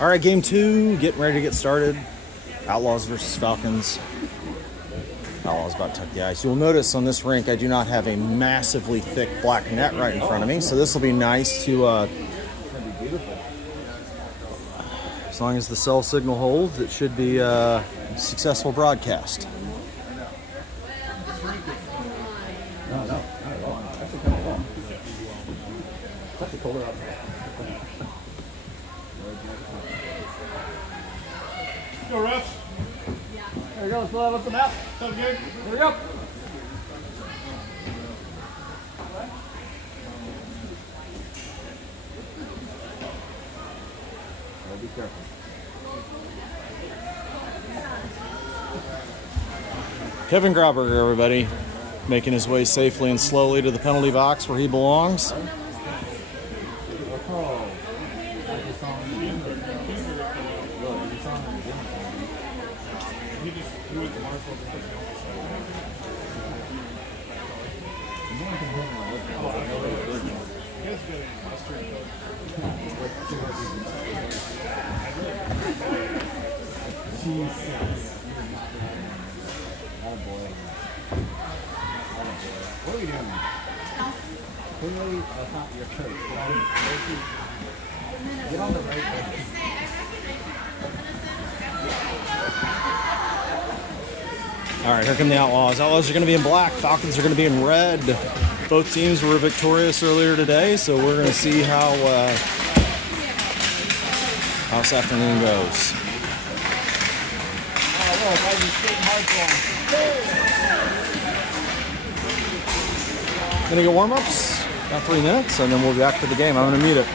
All right, game two, getting ready to get started. Outlaws versus Falcons. Outlaws about to tuck the ice. You'll notice on this rink, I do not have a massively thick black net right in front of me, so this will be nice to, as long as the cell signal holds, it should be a successful broadcast. No, not at all. Actually, kind of fun. It's actually colder out there. Go, refs. There we go. Let's fill out the map. Sounds good. Here we go. Be careful. Kevin Grauberger, everybody, making his way safely and slowly to the penalty box where he belongs. What are we doing? Clearly, that's not your church. Get on the right foot. All right, here come the Outlaws. Outlaws are going to be in black. Falcons are going to be in red. Both teams were victorious earlier today, so we're going to see how this afternoon goes. Gonna get warm-ups, about 3 minutes, and then we'll be back to the game. I'm gonna mute it.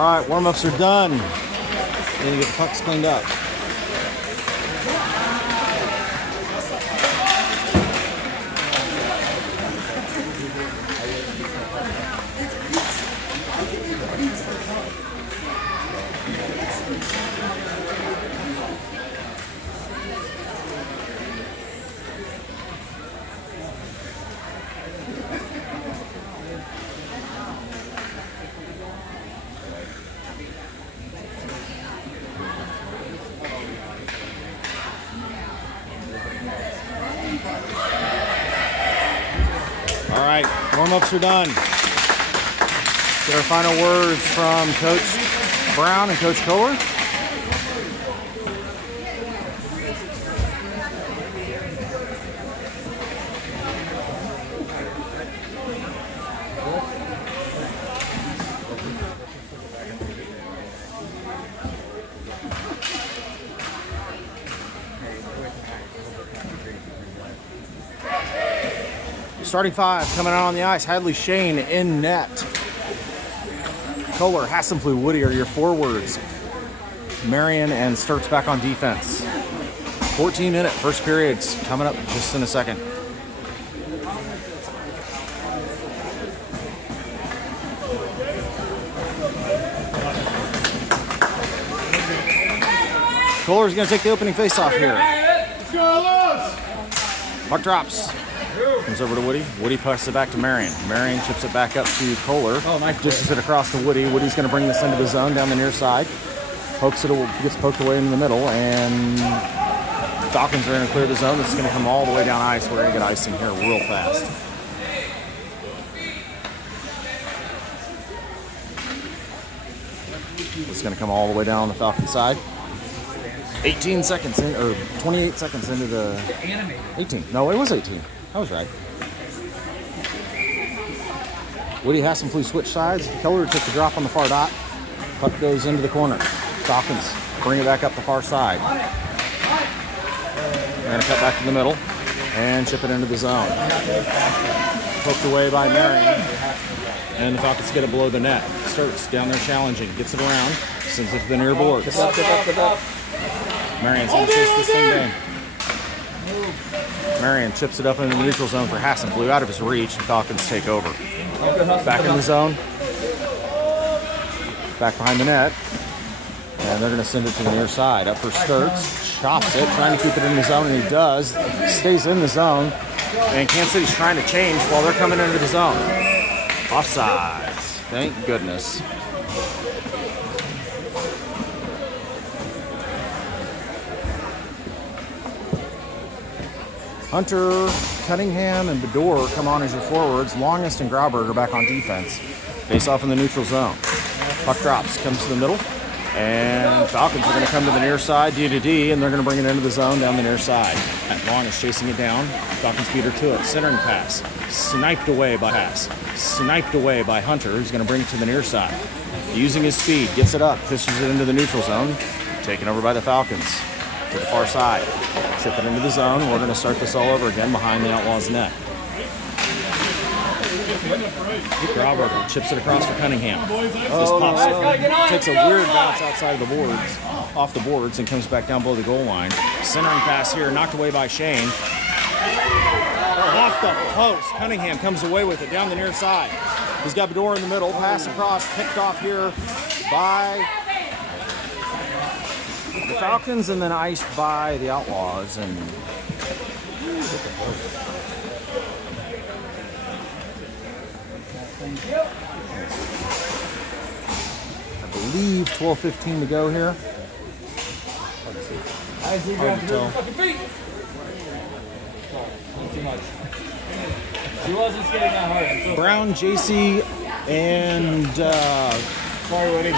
All right, warm-ups are done. Need to get the pucks cleaned up. All right, warm-ups are done. Get our final words from Coach Brown and Coach Kohler. Starting five coming out on the ice. Hadley Shane in net. Kohler, Hassenflue, Woody are your forwards. Marion and Sturts back on defense. 14-minute first period's coming up just in a second. Kohler's going to take the opening faceoff here. Let's go, Puck drops. Comes over to Woody. Woody passes it back to Marion. Marion chips it back up to Kohler. Oh, nice. Dishes it across to Woody. Woody's going to bring this into the zone down the near side. Pokes it, gets poked away in the middle, and Falcons are going to clear the zone. This is going to come all the way down ice. We're going to get icing here real fast. This is going to come all the way down on the Falcon side. 18 seconds in, or 28 seconds into the 18. No, it was 18. I was right. Woody Hassenflue switch sides. Keller took the drop on the far dot. Puck goes into the corner. Falcons bring it back up the far side. They're going to cut back to the middle and chip it into the zone. Poked away by Marion. And the Falcons get it below the net. Sturts down there challenging. Gets it around. Sends it to the near boards. Get up. Marion's going to chase this thing down. Marion chips it up into the neutral zone for Hassenflue, out of his reach, and Falcons take over. Back in the zone. Back behind the net. And they're going to send it to the near side. Up for Sturts. Chops it, trying to keep it in the zone, and he does. Stays in the zone. And Kansas City's trying to change while they're coming into the zone. Offsides. Thank goodness. Hunter, Cunningham, and Bedore come on as your forwards. Longest and Grauberg are back on defense. Face off in the neutral zone. Puck drops, comes to the middle. And Falcons are going to come to the near side, D to D, and they're going to bring it into the zone down the near side. Long is chasing it down. Falcons beat her to it. Centering pass. Sniped away by Hunter, who's going to bring it to the near side. Using his speed, gets it up, pushes it into the neutral zone. Taken over by the Falcons. To the far side. Chip it into the zone. We're going to start this all over again behind the Outlaws net. Grauberger chips it across for Cunningham. This pops up. Takes a weird bounce outside of the boards, off the boards, and comes back down below the goal line. Centering pass here, knocked away by Shane. Off the post. Cunningham comes away with it down the near side. He's got Bedore in the middle. Pass across, picked off here by the Falcons, and then iced by the Outlaws. And I believe 12:15 to go here. Hard to tell. Too much. She wasn't skating that hard. Brown, JC, and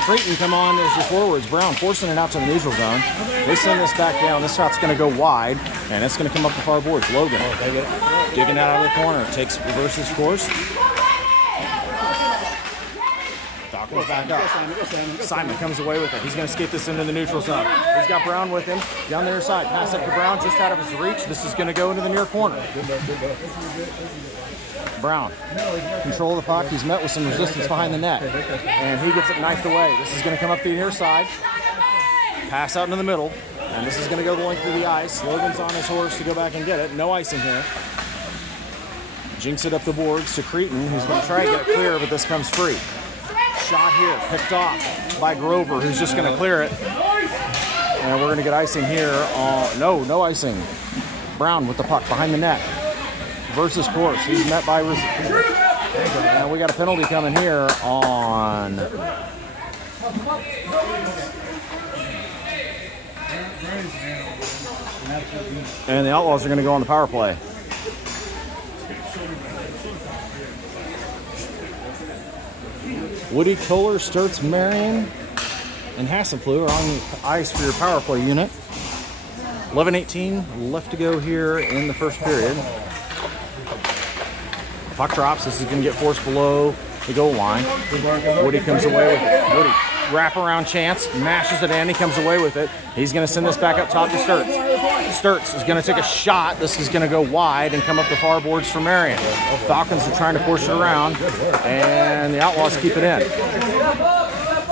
Creighton come on as your forwards. Brown forcing it out to the neutral zone. They send this back down. This shot's going to go wide, and it's going to come up the far boards. Logan digging out of the corner. Reverses course. Falcons Falcons back up. Go Simon. Simon comes away with it. He's going to skate this into the neutral zone. He's got Brown with him. Down the other side. Pass up to Brown just out of his reach. This is going to go into the near corner. Brown. Control of the puck. He's met with some resistance behind the net. And he gets it knifed away. This is going to come up the near side. Pass out into the middle. And this is going to go the length of the ice. Logan's on his horse to go back and get it. No icing here. Jinks it up the boards to Cretin, who's going to try to get it clear, but this comes free. Shot here, picked off by Grover, who's just going to clear it. And we're going to get icing here. No icing. Brown with the puck behind the net. Versus course. He's met by... And we got a penalty coming here on... And the Outlaws are going to go on the power play. Woody, Kohler, Sturtz, Marion, and Hassenflue are on the ice for your power play unit. 11:18 left to go here in the first period. Puck drops. This is going to get forced below the goal line. Woody comes away with it. Woody, wraparound chance, mashes it in. He comes away with it. He's going to send this back up top to Sturtz. Sturtz is going to take a shot. This is going to go wide and come up the far boards for Marion. Falcons are trying to push it around, and the Outlaws keep it in.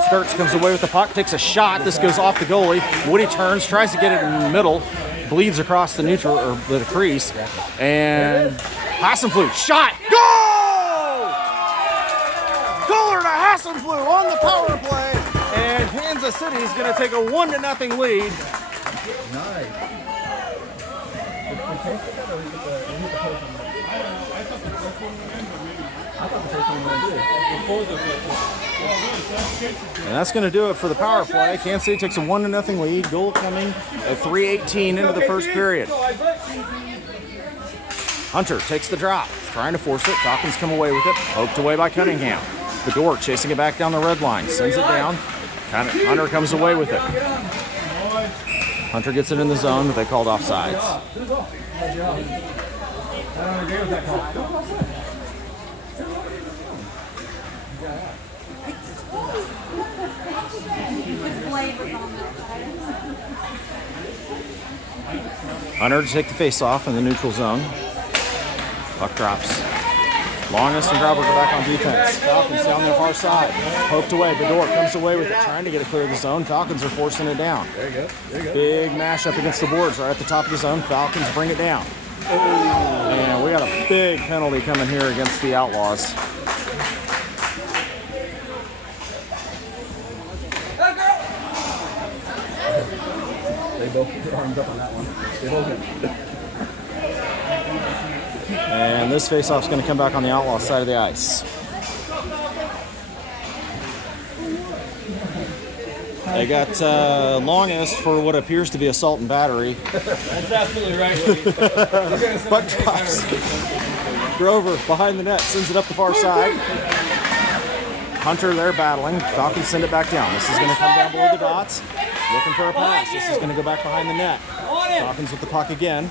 Sturtz comes away with the puck, takes a shot. This goes off the goalie. Woody turns, tries to get it in the middle, bleeds across the neutral or the crease, and Hassenflue shot. Goal! Kohler to Hassenflue on the power play, and Kansas City is going to take a 1-0 lead. Nice. And that's going to do it for the power play. Kansas City takes a 1-0 lead. Goal coming at 3:18 into the first period. Hunter takes the drop, trying to force it. Falcons come away with it. Poked away by Cunningham. Bedore chasing it back down the red line. Sends it down. Hunter comes away with it. Hunter gets it in the zone, but they called offsides. Hunter to take the face-off in the neutral zone. Puck drops. Longest and Grauber go back on defense. Falcons down the far side. Poked away. Bedore comes away with it, trying to get it clear of the zone. Falcons are forcing it down. There you go. There you go. Big mash up against the boards right at the top of the zone. Falcons bring it down. And we got a big penalty coming here against the Outlaws. They both put their arms up on that one. They both did. And this face-off is going to come back on the Outlaw side of the ice. They got longest for what appears to be assault and battery. That's absolutely right. Puck drops. Grover behind the net, sends it up the far side. Hunter there battling. Falcons send it back down. This is going to come down below the dots. Looking for a pass. This is going to go back behind the net. Falcons with the puck again.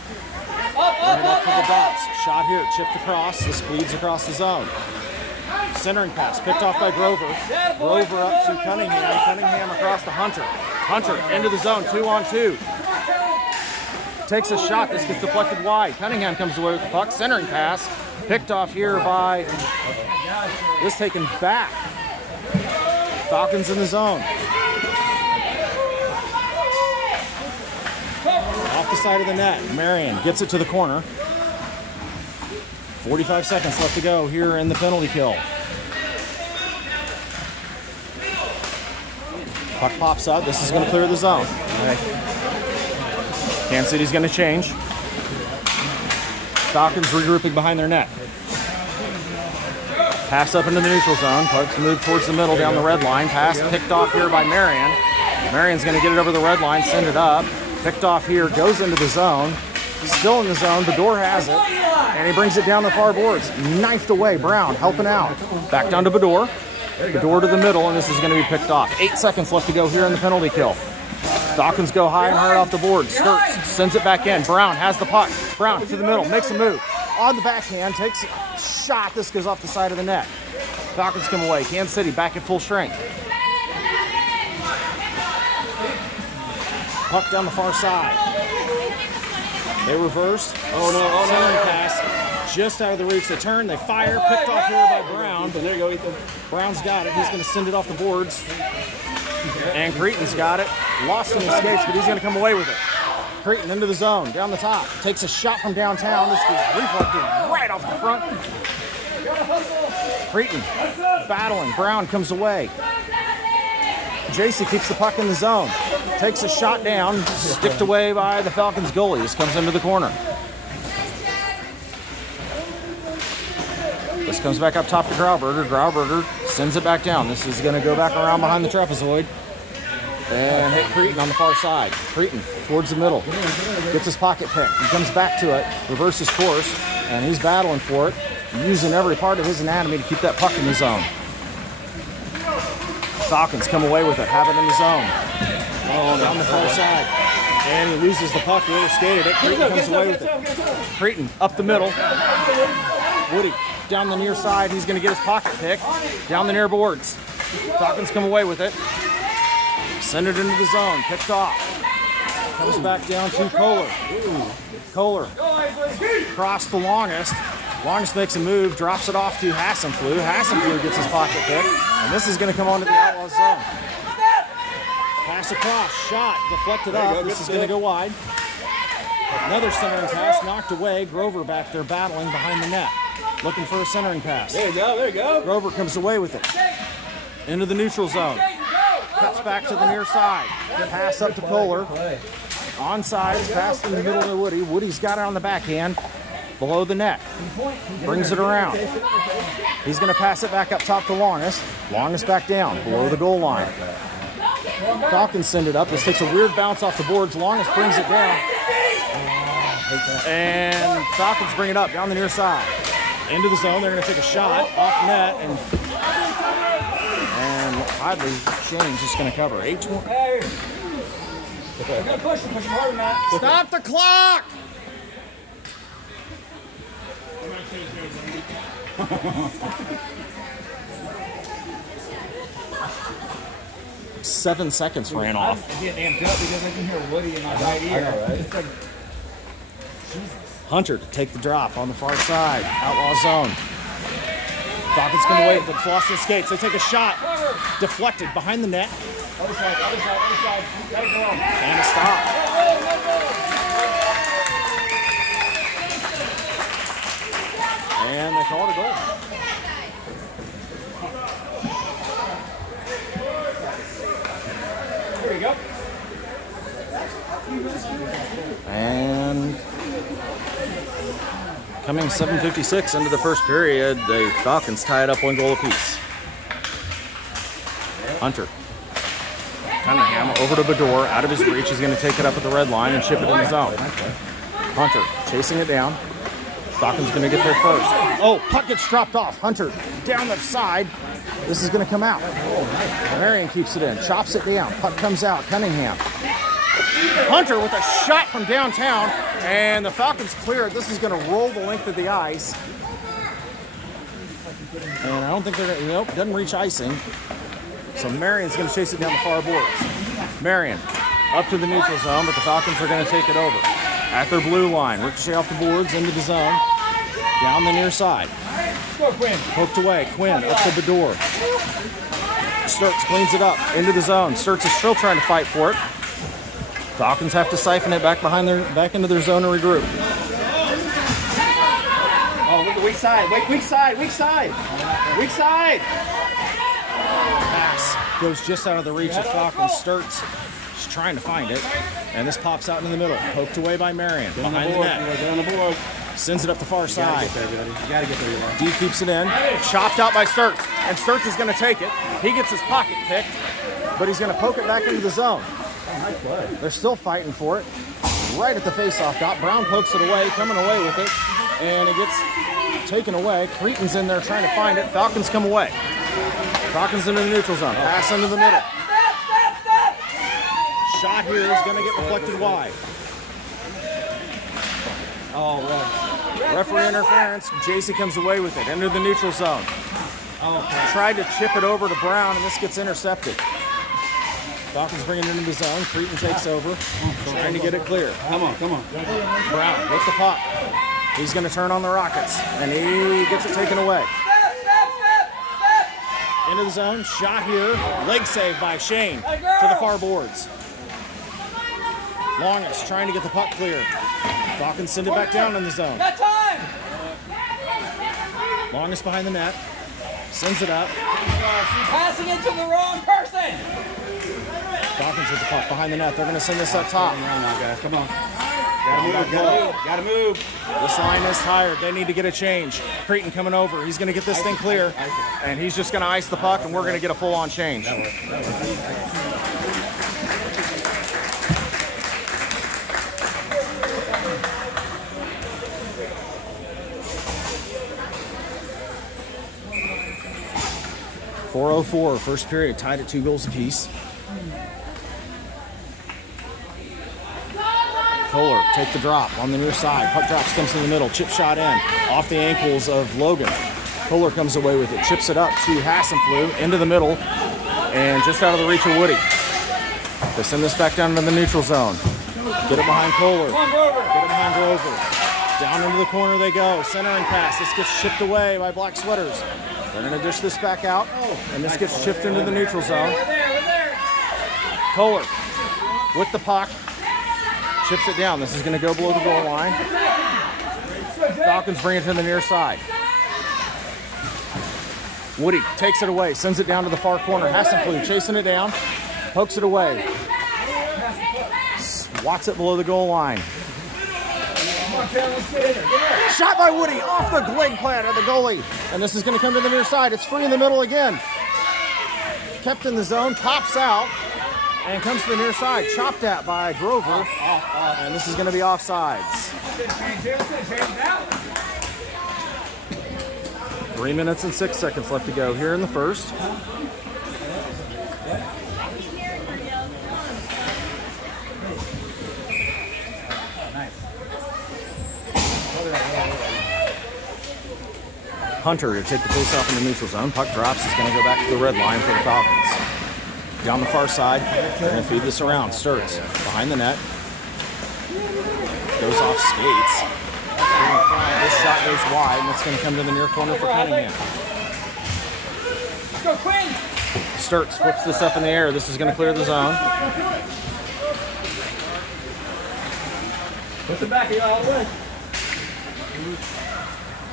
Bring it up to the dots. Shot here, chipped across. This bleeds across the zone. Centering pass, picked off by Grover. Grover up to Cunningham. Cunningham across to Hunter. Hunter into the zone, 2-on-2. Takes a shot. This gets deflected wide. Cunningham comes away with the puck. Centering pass, picked off here by... This taken back. Falcons in the zone. Off the side of the net. Marion gets it to the corner. 45 seconds left to go here in the penalty kill. Puck pops up. This is going to clear the zone. Kansas City's going to change. Falcons regrouping behind their net. Pass up into the neutral zone. Puck's moved towards the middle down the red line. Pass picked off here by Marion. Marion's going to get it over the red line, send it up. Picked off here, goes into the zone. Still in the zone, Bedore has it. And he brings it down the far boards. Knifed away, Brown helping out. Back down to Bedore. Bedore to the middle, and this is going to be picked off. 8 seconds left to go here in the penalty kill. Falcons go high and hard off the board. Sturtz sends it back in. Brown has the puck. Brown to the middle, makes a move. On the backhand, takes a shot. This goes off the side of the net. Falcons come away. Kansas City back at full strength. Puck down the far side. They reverse. Oh no. Centering pass. Just out of the reach. They turn. They fire. Picked off here by Brown. There you go, Ethan. Brown's got it. He's going to send it off the boards. And Cretan's got it. Lost in the skates, but he's going to come away with it. Cretan into the zone, down the top. Takes a shot from downtown. This is reflected right off the front. Cretan battling. Brown comes away. JC keeps the puck in the zone. Takes a shot down. Sticked away by the Falcons goalie. This comes into the corner. This comes back up top to Grauberger. Grauberger sends it back down. This is going to go back around behind the trapezoid and hit Cretan on the far side. Cretan towards the middle. Gets his pocket pick. He comes back to it, reverses course, and he's battling for it, using every part of his anatomy to keep that puck in the zone. Falcons come away with it, have it in the zone. Oh, down the far side. And he loses the puck, the other skated it. Cretan comes away with it. Cretan up the middle. Woody down the near side. He's going to get his pocket pick down the near boards. Falcons come away with it. Send it into the zone. Picked off. Comes back down to Kohler. Kohler across the longest. Longest makes a move, drops it off to Hassenflue. Hassenflue gets his pocket pick, and this is going to come onto the Outlaws zone. Pass across, shot, deflected up. This is going to go wide. Another centering pass knocked away. Grover back there battling behind the net, looking for a centering pass. There you go, there you go. Grover comes away with it. Into the neutral zone. Cuts back to the near side. Pass up to Kohler. Onside, pass in the middle to Woody. Woody's got it on the backhand. Below the net. Brings it around. He's going to pass it back up top to Longest. Longest back down, below the goal line. Falcons send it up. This takes a weird bounce off the boards. Longest brings it down. And Falcons bring it up down the near side. Into the zone. They're going to take a shot off net. And oddly, Shane's just going to cover. 8-20. Push him harder, Matt. Stop the clock! 7 seconds ran off. I'm getting amped up because I can hear Woody in my right ear. I know, right? It's like, Hunter to take the drop on the far side. Outlaw zone. Falcons come away with it. Floss and skates. They take a shot. Deflected behind the net. other side, other side, other side. Gotta go. And a stop. And they called a goal. Here we go. And coming 7:56 into the first period, the Falcons tie it up 1 goal apiece. Hunter. Cunningham over to Bador, out of his reach. He's going to take it up at the red line and chip it in the zone. Hunter chasing it down. Falcons going to get there first. Oh, puck gets dropped off. Hunter down the side. This is going to come out. Marion keeps it in, chops it down. Puck comes out. Cunningham. Hunter with a shot from downtown, and the Falcons clear it. This is going to roll the length of the ice. And I don't think they're going to, nope, doesn't reach icing. So Marion's going to chase it down the far boards. Marion up to the neutral zone, but the Falcons are going to take it over. At their blue line, ricochet off the boards, into the zone. Down the near side. Go, Quinn. Poked away. Quinn up to the door. Sturts cleans it up into the zone. Sturts is still trying to fight for it. Falcons have to siphon it back into their zone and regroup. Oh, look at weak side. Wait, weak side, weak side. Weak side. Pass goes just out of the reach of Falcons. Sturts is trying to find it. And this pops out in the middle. Poked away by Marion. Behind the net. Get on the board. Sends it up the far side. You gotta get there, Eli. D keeps it in. Chopped out by Sturts. And Sturts is going to take it. He gets his pocket picked, but he's going to poke it back into the zone. Nice play. They're still fighting for it. Right at the face-off dot. Brown pokes it away, coming away with it. And it gets taken away. Cretan's in there trying to find it. Falcons come away. Falcons into the neutral zone. Pass into the middle. Shot here is going to get deflected wide. Oh, right. Referee interference. JC comes away with it. Into the neutral zone. Tried to chip it over to Brown, and this gets intercepted. Falcons bring it into the zone. Creighton takes over, trying to get it clear. Come on. Brown with the puck. He's going to turn on the Rockets, and he gets it taken away. Into the zone, shot here, leg save by Shane to the far boards. Longest trying to get the puck clear. Falcons send it back down in the zone. Longest behind the net, sends it up. Passing it to the wrong person. Falcons with the puck behind the net. They're going to send this up top. Come on. Gotta move. This line is tired. They need to get a change. Creighton coming over. He's going to get this thing clear, and he's just going to ice the puck, and we're going to get a full-on change. .404, first period, tied at 2 goals apiece. Kohler, take the drop on the near side. Puck drops, comes in the middle. Chip shot in, off the ankles of Logan. Kohler comes away with it, chips it up to Hassenflew, into the middle, and just out of the reach of Woody. They send this back down into the neutral zone. Get it behind Kohler. Get it behind Grover. Down into the corner they go. Centering pass. This gets chipped away by Black Sweaters. They're going to dish this back out, and this gets chipped into the neutral zone. Kohler with the puck. Chips it down. This is going to go below the goal line. Falcons bring it to the near side. Woody takes it away, sends it down to the far corner. Hassenflew chasing it down, pokes it away. Swats it below the goal line. Shot by Woody off the leg plant of the goalie. And this is going to come to the near side. It's free in the middle again. Kept in the zone, pops out, and comes to the near side. Chopped at by Grover. And this is going to be offsides. 3 minutes and 6 seconds left to go here in the first. Hunter to take the face off in the neutral zone. Puck drops. He's going to go back to the red line for the Falcons. Down the far side. They're going to feed this around. Sturts behind the net. Goes off skates. This shot goes wide, and it's going to come to the near corner for Cunningham. Go, Quinn! Sturts flips this up in the air. This is going to clear the zone. Put the back of you all the way.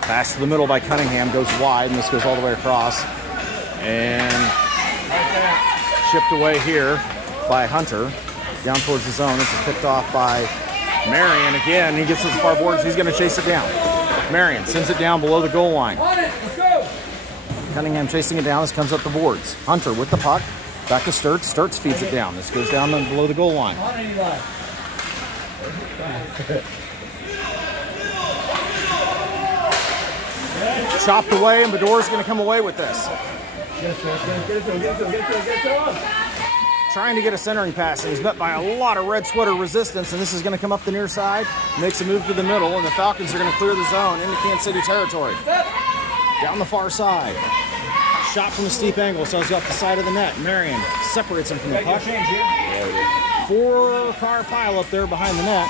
Pass to the middle by Cunningham, goes wide, and this goes all the way across. And chipped away here by Hunter, down towards the zone. This is picked off by Marion again. He gets to the far boards. He's going to chase it down. Marion sends it down below the goal line. On it, let's go! Cunningham chasing it down. This comes up the boards. Hunter with the puck. Back to Sturts. Sturts feeds it down. This goes down below the goal line. On it, Eli. Chopped away, and Beddore's going to come away with this. Trying to get a centering pass, and he's met by a lot of red sweater resistance, and this is going to come up the near side, makes a move to the middle, and the Falcons are going to clear the zone into Kansas City territory. Down the far side. Shot from a steep angle, so he's off the side of the net. Marion separates him from the puck. 4-car pile up there behind the net.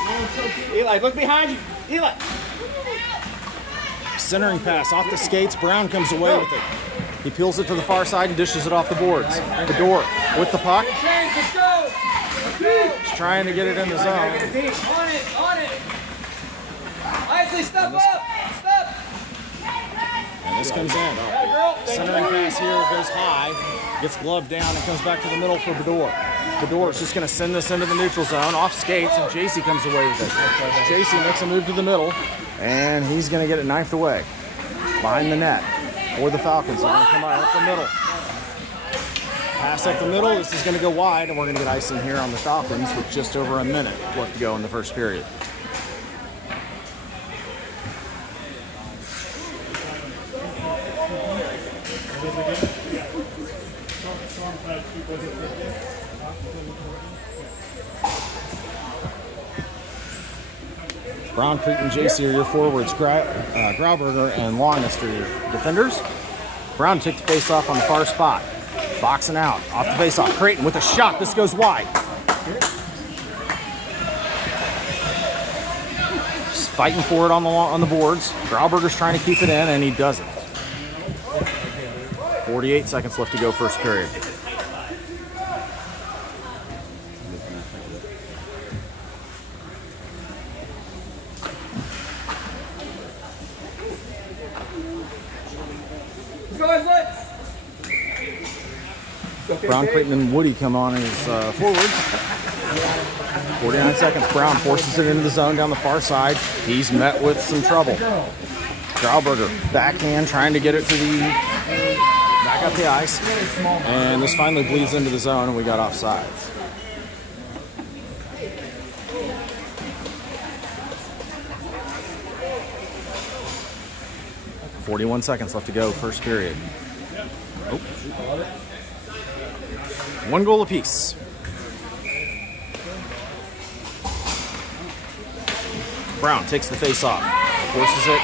Eli, look behind you. Eli. Centering pass off the skates. Brown comes away with it. He peels it to the far side and dishes it off the boards. Beddore with the puck. Let's go. He's trying to get it in the zone. On it. Isley, step up. Step. And this comes in. Centering pass here goes high. Gets gloved down and comes back to the middle for Beddore. Beddore's just going to send this into the neutral zone. Off skates, and JC comes away with it. JC makes a move to the middle, and he's going to get it knifed away. Behind the net for the Falcons. They're going to come out up the middle. Pass up the middle. This is going to go wide, and we're going to get icing here on the Falcons with just over a minute left to go in the first period. Brown, Creighton, JC are your forwards. Grauberger and Longest are your defenders. Brown took the face-off on the far spot. Boxing out. Off the face-off. Creighton with a shot. This goes wide. Just fighting for it on the boards. Grauberger's trying to keep it in, and he doesn't. 48 seconds left to go first period. Brown, Creighton, and Woody come on as forwards. 49 seconds. Brown forces it into the zone down the far side. He's met with some trouble. Grauberger, backhand, trying to get it to the back up the ice. And this finally bleeds into the zone, and we got offsides. .41 seconds left to go, first period. Oh. 1 goal apiece. Brown takes the face off, forces it.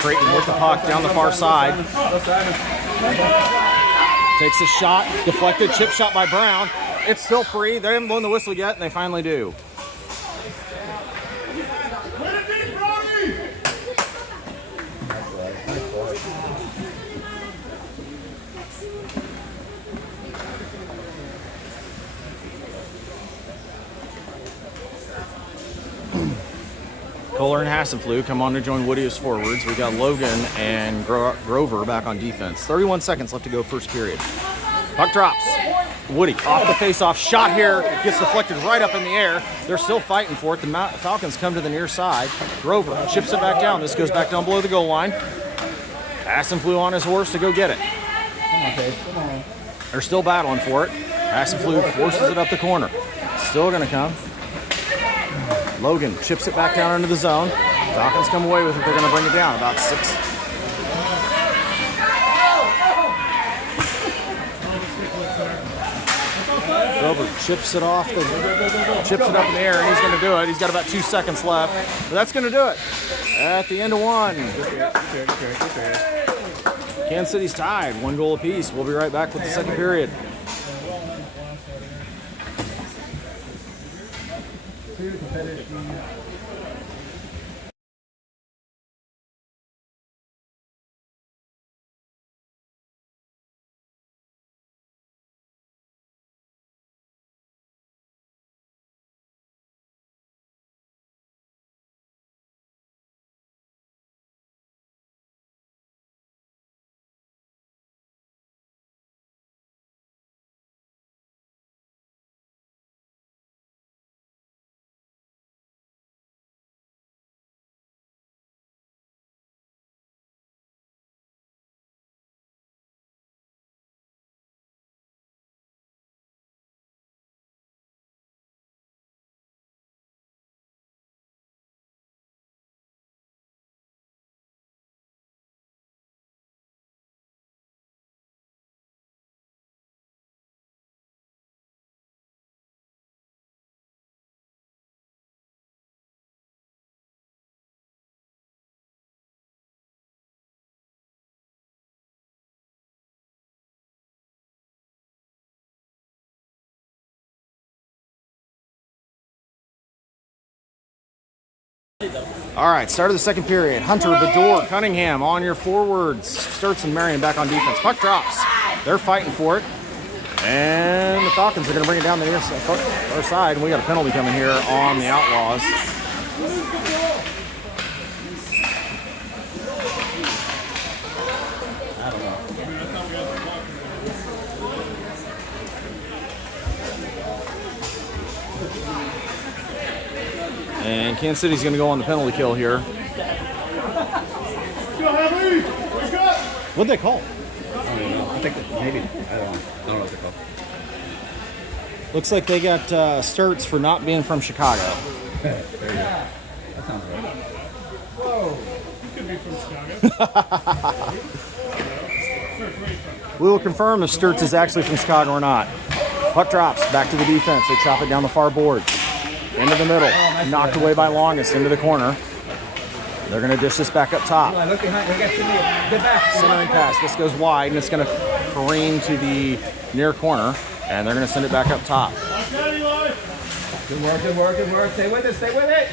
Creighton with the puck down the far side. Takes a shot, deflected, chip shot by Brown. It's still free. They haven't blown the whistle yet, and they finally do. Kohler and Hassenflug come on to join Woody as forwards. We got Logan and Grover back on defense. 31 seconds left to go first period. Puck drops. Woody off the face-off. Shot here. Gets deflected right up in the air. They're still fighting for it. The Falcons come to the near side. Grover chips it back down. This goes back down below the goal line. Hassenflug on his horse to go get it. Come on, Paige. Come on. They're still battling for it. Hassenflug forces it up the corner. Still going to come. Logan chips it back down into the zone. Falcons come away with it. They're going to bring it down about 6. Grover chips it off, chips it up in the air, and he's going to do it. He's got about 2 seconds left. But that's going to do it. At the end of 1. Kansas City's tied, 1 goal apiece. We'll be right back with the second period. All right, start of the second period. Hunter, Bedore, Cunningham on your forwards. Sturts and Marion back on defense. Puck drops. They're fighting for it. And the Falcons are going to bring it down the near far side. And we got a penalty coming here on the Outlaws. And Kansas City's going to go on the penalty kill here. What'd they call? I don't know. I think maybe, I don't know what they're called. Looks like they got Sturts for not being from Chicago. There you go. That sounds right. Whoa. You could be from Chicago. We will confirm if Sturts is actually from Chicago or not. Puck drops back to the defense. They chop it down the far boards. Into the middle. Knocked away by Longest into the corner. They're going to dish this back up top. Eli, look behind. Look at Cindy. Get back. Centering pass. This goes wide, and it's going to careen to the near corner, and they're going to send it back up top. Good work, good work, good work. Stay with it, stay with it.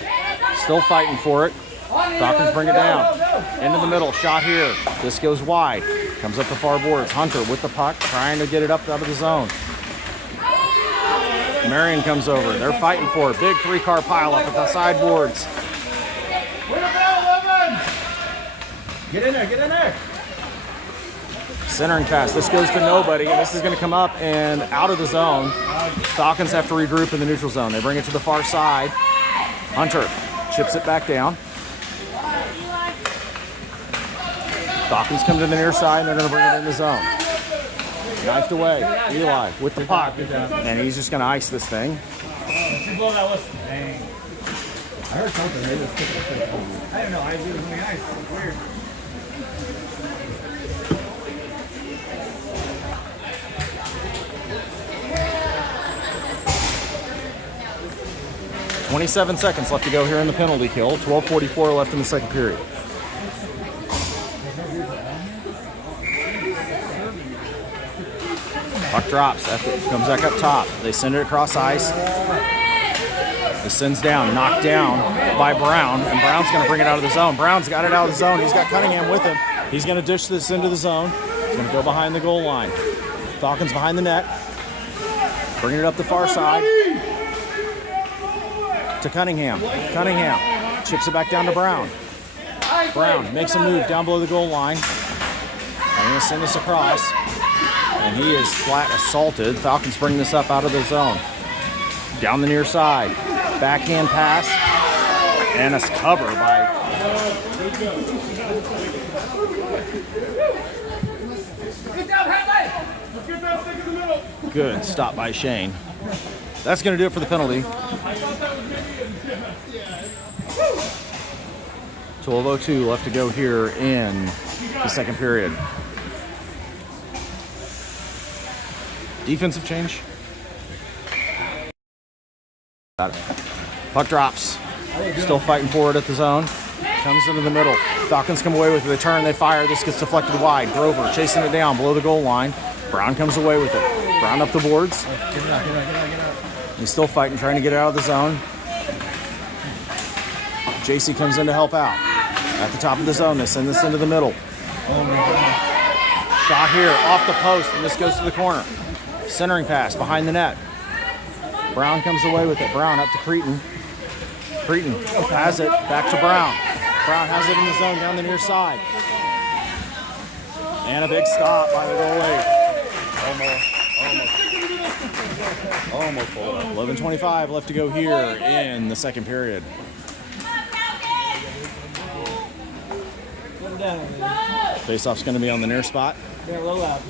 Still fighting for it. Falcons bring it down. Into the middle. Shot here. This goes wide. Comes up the far boards. Hunter with the puck, trying to get it up out of the zone. Marion comes over. They're fighting for it. Big 3-car pile up at the sideboards. Get in there, get in there. Centering pass. This goes to nobody, and this is going to come up and out of the zone. Falcons have to regroup in the neutral zone. They bring it to the far side. Hunter chips it back down. Falcons come to the near side, and they're going to bring it in the zone. Knifed away. Eli with the puck, and he's just going to ice this thing. Blow that whistle. Dang. I heard something. They just took it. I don't know. I was really nice. It's weird. .27 seconds left to go here in the penalty kill. 12:44 left in the second period. Puck drops. Comes back up top. They send it across ice. It sends down. Knocked down by Brown. And Brown's going to bring it out of the zone. Brown's got it out of the zone. He's got Cunningham with him. He's going to dish this into the zone. He's going to go behind the goal line. Falcons behind the net. Bringing it up the far side. To Cunningham. Cunningham chips it back down to Brown. Brown makes a move down below the goal line. I'm going to send this across. And he is flat assaulted. Falcons bring this up out of the zone. Down the near side. Backhand pass. And a cover by... Good stop by Shane. That's going to do it for the penalty. 12:02 left to go here in the second period. Defensive change. Got it. Puck drops. Still fighting for it at the zone. Comes into the middle. Falcons come away with it. They turn, they fire. This gets deflected wide. Grover chasing it down below the goal line. Brown comes away with it. Brown up the boards. He's still fighting, trying to get it out of the zone. JC comes in to help out. At the top of the zone, they send this into the middle. Shot here, off the post, and this goes to the corner. Centering pass behind the net. Brown comes away with it. Brown up to Cretin. Cretin has it, back to Brown. Brown has it in the zone down the near side. And a big stop by the goalie. Almost. 11:25 left to go here in the second period. Face-off's going to be on the near spot. Yeah, a little loud.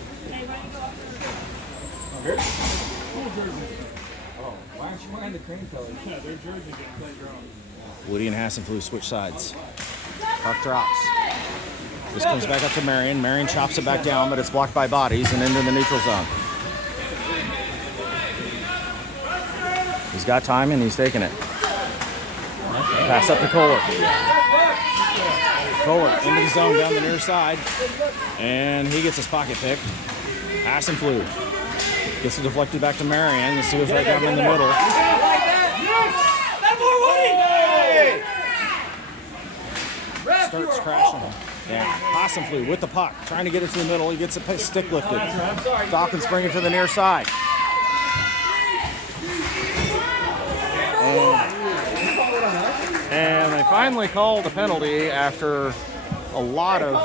Why aren't you wearing the cream colors? Yeah, their jersey gets playground. Woody and Hassenflue switch sides. Puck drops. This comes back up to Marion. Marion chops it back down, but it's blocked by bodies and into the neutral zone. He's got time and he's taking it. Pass up to Kohler. Kohler into the zone down the near side. And he gets his pocket picked. Hassenflue gets it deflected back to Marion. This goes right down in the middle. Starts crashing. Yeah, Hassenflue with the puck, trying to get it to the middle. He gets a stick lifted. Falcons bring it to the near side. And they finally called a penalty after a lot of...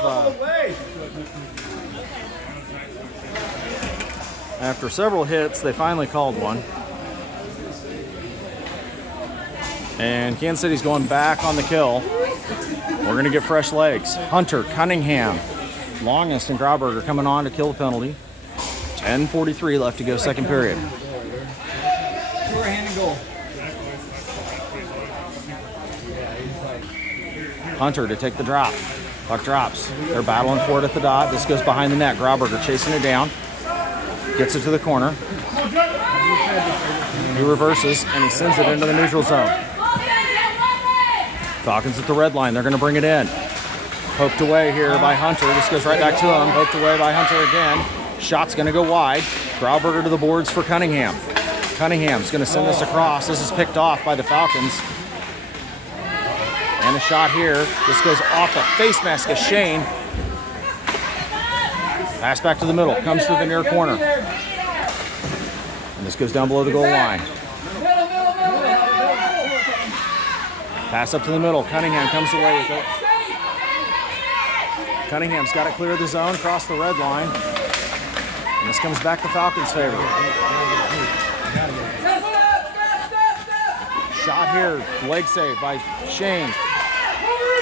after several hits, they finally called one. And Kansas City's going back on the kill. We're going to get fresh legs. Hunter, Cunningham, Longest, and Grauberger coming on to kill the penalty. 10:43 left to go second period. Hand and goal. Hunter to take the drop. Puck drops. They're battling for it at the dot. This goes behind the net. Grauberger chasing it down. Gets it to the corner. He reverses, and he sends it into the neutral zone. Falcons at the red line. They're going to bring it in. Poked away here by Hunter. This goes right back to him. Poked away by Hunter again. Shot's going to go wide. Grauberger to the boards for Cunningham. Cunningham's going to send this across. This is picked off by the Falcons. And a shot here. This goes off the face mask of Shane. Pass back to the middle. Comes to the near corner. And this goes down below the goal line. Pass up to the middle. Cunningham comes away with it. Cunningham's got it clear of the zone, across the red line. And this comes back to Falcons' favor. Shot here, leg save by Shane.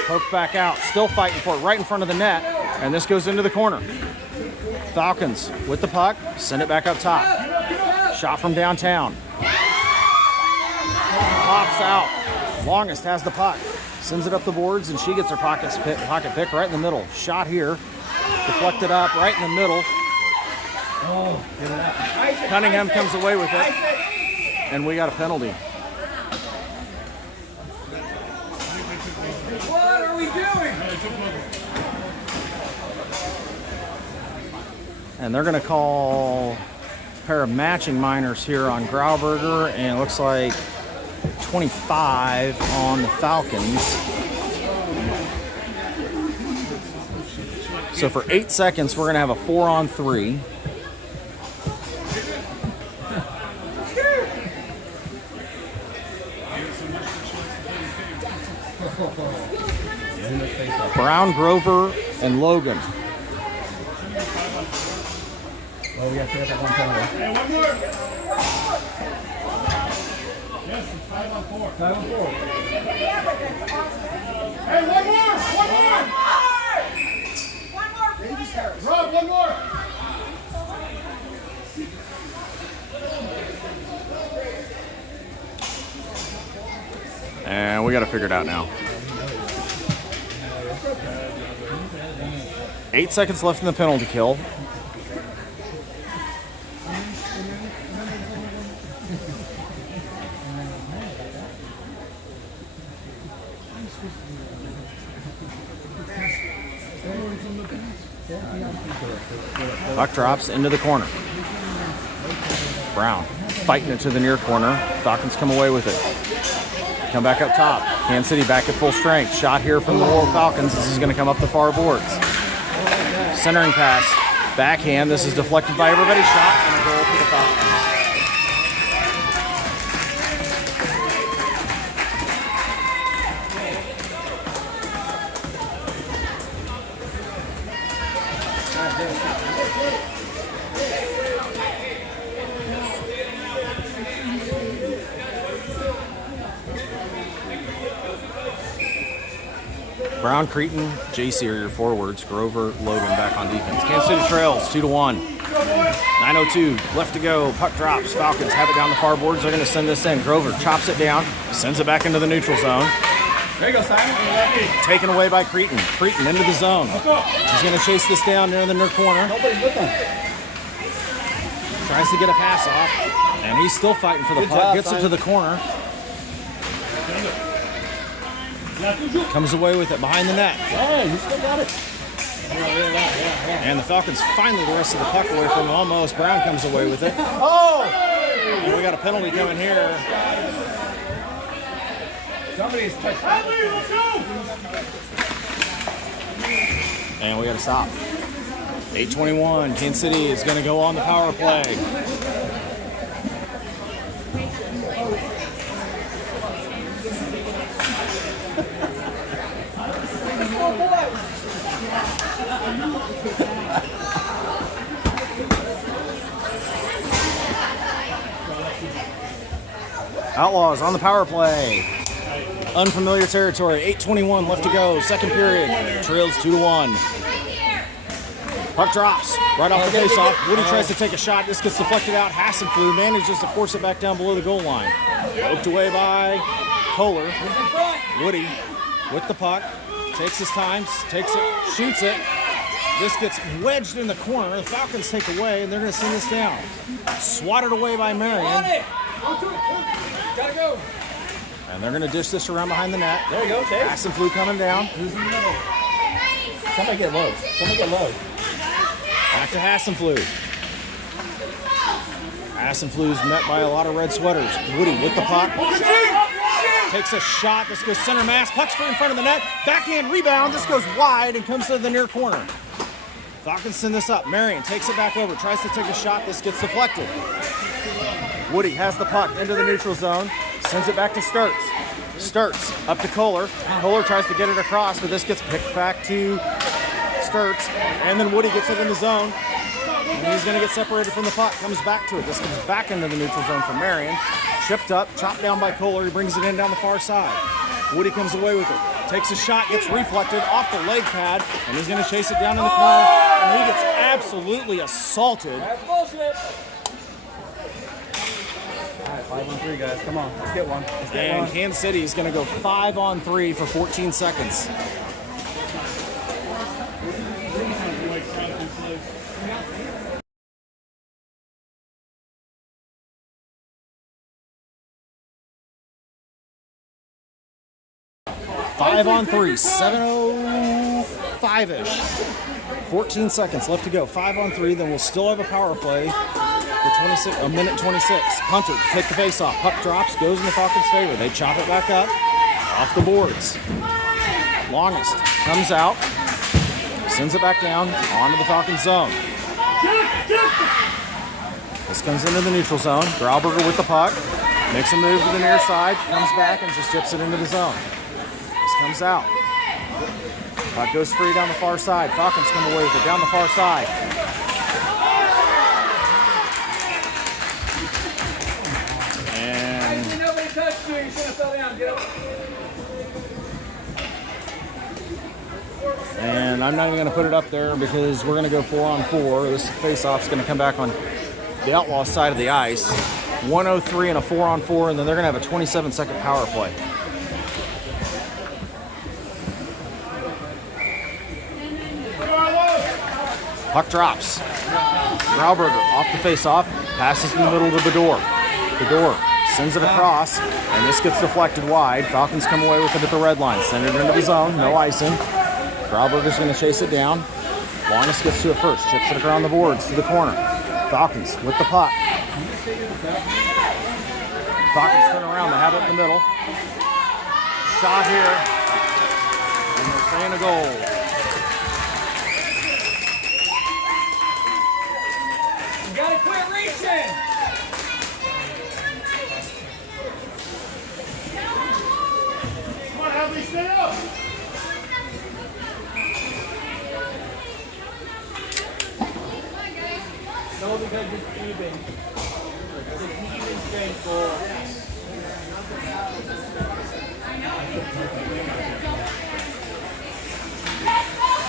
Poked back out, still fighting for it right in front of the net. And this goes into the corner. Falcons with the puck, send it back up top. Shot from downtown. Pops out. Longest has the puck. Sends it up the boards, and she gets her pocket pick right in the middle. Shot here. Deflected up right in the middle. Cunningham comes away with it. And we got a penalty. What are we doing? And they're going to call a pair of matching minors here on Grauberger, and it looks like 25 on the Falcons. So for 8 seconds, we're going to have a 4-on-3. Brown, Grover, and Logan. Oh, we got to get that one penalty. Hey, one more. Yes, it's 5-on-4. 5-on-4. Hey, one more. Rob, one more. And we got to figure it out now. 8 seconds left in the penalty kill. Puck drops into the corner. Brown fighting it to the near corner. Falcons come away with it. Come back up top. Kansas City back at full strength. Shot here from the Falcons. This is going to come up the far boards. Centering pass. Backhand. This is deflected by everybody. Shot and a goal for the Falcons. Brown, Cretin, JC are your forwards. Grover, Logan back on defense. Kansas City trails 2-1. 9:02 left to go. Puck drops. Falcons have it down the far boards. They're going to send this in. Grover chops it down, sends it back into the neutral zone. There you go, Simon. Taken away by Cretin. Cretin into the zone. He's going to chase this down near the near corner. Nobody's looking. Tries to get a pass off, and he's still fighting for the puck. job, Gets it to Simon. the corner. Comes away with it behind the net. Hey, you still got it. And the Falcons finally the rest of the puck away from him. Almost. Brown comes away with it. Oh! And we got a penalty coming here. Somebody's touched. And we got to stop. 8:21. Kansas City is going to go on the power play. Outlaws on the power play. Unfamiliar territory. 8:21 left to go. Second period. Trails 2-1. Puck drops right off the face-off. Woody tries to take a shot. This gets deflected out. Hassenflug manages to force it back down below the goal line. Poked away by Kohler. Woody with the puck. Takes his time. Takes it. Shoots it. This gets wedged in the corner. The Falcons take away, and they're going to send this down. Swatted away by Marion. Gotta go. And they're going to dish this around behind the net. There you go, Chase. Hassenflug coming down. Who's in the middle? Somebody get low. Somebody get low. Back to Hassenflug. Hassenflug's met by a lot of red sweaters. Woody with the puck. Takes a shot. This goes center mass. Puck's free in front of the net. Backhand rebound. This goes wide and comes to the near corner. Falcons send this up. Marion takes it back over. Tries to take a shot. This gets deflected. Woody has the puck into the neutral zone. Sends it back to Sturts. Sturts up to Kohler. Kohler tries to get it across, but this gets picked back to Sturts. And then Woody gets it in the zone. And he's going to get separated from the puck. Comes back to it. This comes back into the neutral zone for Marion. Chipped up, chopped down by Kohler. He brings it in down the far side. Woody comes away with it. Takes a shot, gets reflected off the leg pad, and he's going to chase it down in the corner. And he gets absolutely assaulted. That's bullshit. All right, 5-on-3, guys. Come on, let's get one. Let's get And one. Kansas City is going to go 5-on-3 for 14 seconds. Five on three, 7:05-ish. 14 seconds left to go. 5-on-3, then we'll still have a power play for 1:26. Hunter to take the face off. Puck drops, goes in the Falcons' favor. They chop it back up off the boards. Longest comes out, sends it back down onto the Falcons' zone. This comes into the neutral zone. Grauberger with the puck, makes a move to the near side, comes back and just dips it into the zone. Comes out. Puck goes free down the far side. Falcons come away with it down the far side. And Nobody touched you. You should have fell down. Get up. And I'm not even going to put it up there because we're going to go 4-on-4. This face-off's going to come back on the Outlaws side of the ice. 1:03 and a 4-on-4, and then they're going to have a 27-second power play. Puck drops. Grauberger off the face-off, passes in the middle to Bedore. Bedore sends it across, and this gets deflected wide. Falcons come away with it at the red line. Send it into the zone, no icing. Grauberger's going to chase it down. Longest gets to it first, chips it around the boards to the corner. Falcons with the puck. Falcons turn around, they have it in the middle. Shot here, and they're saying a goal. You gotta quit reaching. Come on, Hadley, stay up. No, because it's even. It's an even strength goal.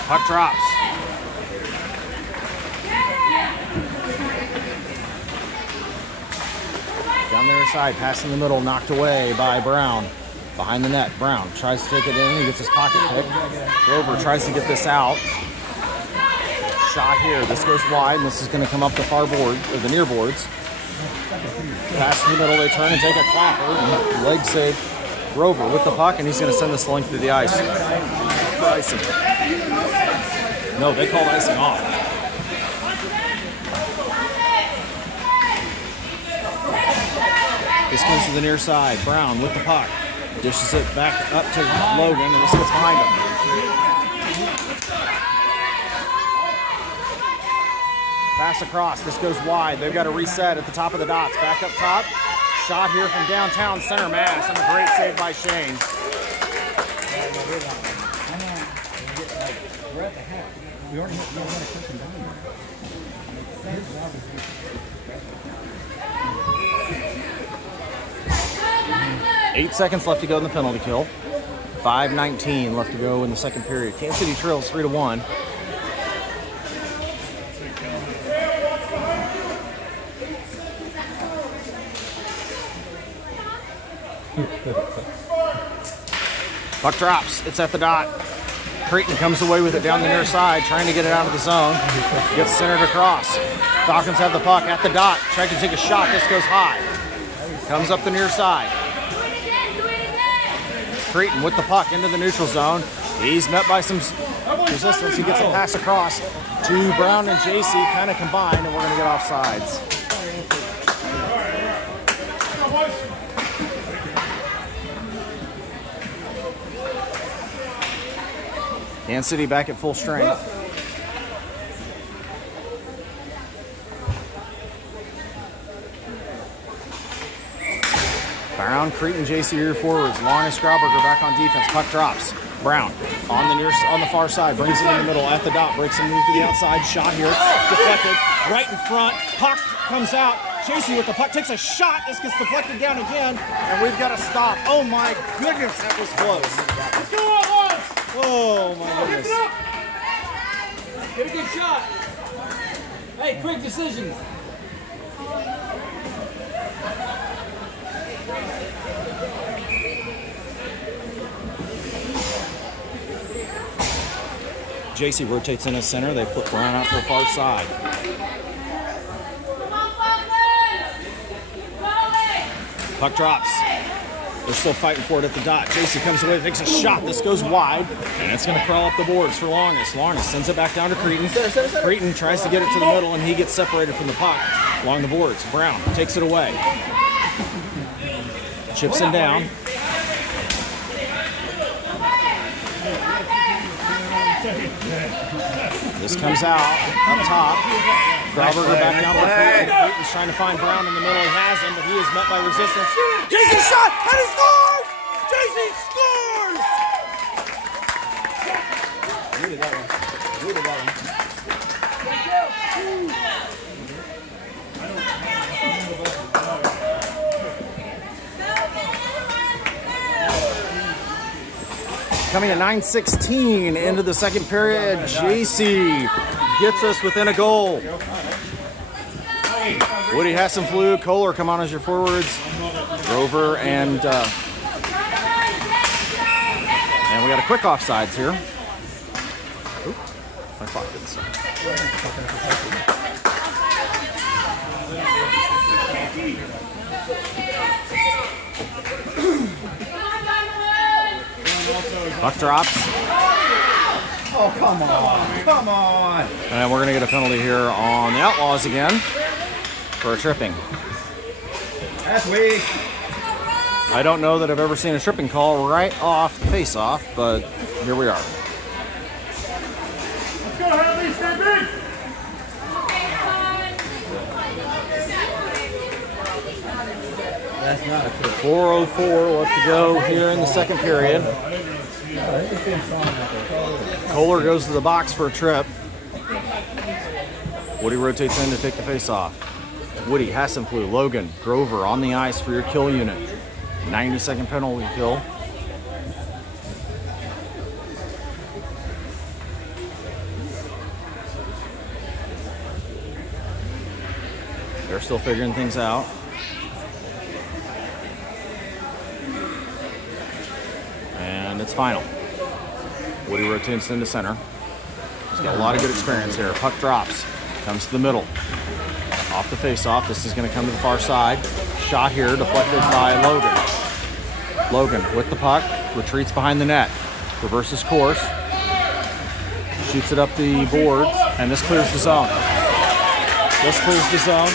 Puck drops. Down the other side, pass in the middle, knocked away by Brown. Behind the net, Brown tries to take it in, he gets his pocket picked. Grover tries to get this out. Shot here, this goes wide, and this is going to come up the far board, or the near boards. Pass in the middle, they turn and take a clapper. And leg save. Grover with the puck, and he's going to send this length through the ice for icing. No, they called icing off. This comes to the near side. Brown with the puck. Dishes it back up to Logan, and this gets behind him. Pass across. This goes wide. They've got to reset at the top of the dots. Back up top. Shot here from downtown center mass, and a great save by Shane. We're at the half. We already had to push him down there. 8 seconds left to go in the penalty kill. 5:19 left to go in the second period. Kansas City trails 3-1. Puck drops. It's at the dot. Creighton comes away with it down the near side, trying to get it out of the zone. Gets centered across. Falcons have the puck at the dot. Trying to take a shot. This goes high. Comes up the near side. Creighton with the puck into the neutral zone. He's met by some resistance. He gets a pass across to Brown and JC, kind of combined, and we're going to get offsides. Kansas City back at full strength. Brown, Creighton, JC here forwards. Longest Grauberger back on defense. Puck drops. Brown on the far side, brings it in the middle at the dot, breaks and moves to the outside. Shot here, deflected, right in front. Puck comes out. JC with the puck takes a shot. This gets deflected down again, and we've got to stop. Oh my goodness, that was close. Let's go, Outlaws! Oh my goodness. Get a good shot. Hey, quick decisions. JC rotates in his center. They flip Brown out to the far side. Puck drops. They're still fighting for it at the dot. JC comes away, takes a shot. This goes wide, and it's going to crawl up the boards for Longest. Longest sends it back down to Creighton. Creighton tries to get it to the middle, and he gets separated from the puck along the boards. Brown takes it away. Chips him down. This comes out up top. Grauberger back down for Creighton. Creighton's trying to find Brown in the middle. He has him, but he is met by resistance. JC shot, and he scores! JC scores! Rooted that one. Rooted that one. Coming at 9:16 into the second period, JC gets us within a goal. Woody Hassenflug, Kohler come on as your forwards. Grover and we got a quick offsides here. Oop, my pockets. Puck drops. Oh, come on. Come on. And we're going to get a penalty here on the Outlaws again for a tripping. That's weak. I don't know that I've ever seen a tripping call right off the face-off, but here we are. Let's go, Hadley, stay big! That's not a trick. 4:04 left to go here in the second period. Kohler goes to the box for a trip. Woody rotates in to take the face-off. Woody, Hassenflug, Logan, Grover on the ice for your kill unit. 90-second penalty kill. They're still figuring things out. And it's final. Woody rotates into center. He's got a lot of good experience here. Puck drops. Comes to the middle. Off the face-off. This is going to come to the far side. Shot here, deflected by Logan. Logan with the puck. Retreats behind the net. Reverses course. Shoots it up the boards. And this clears the zone. This clears the zone.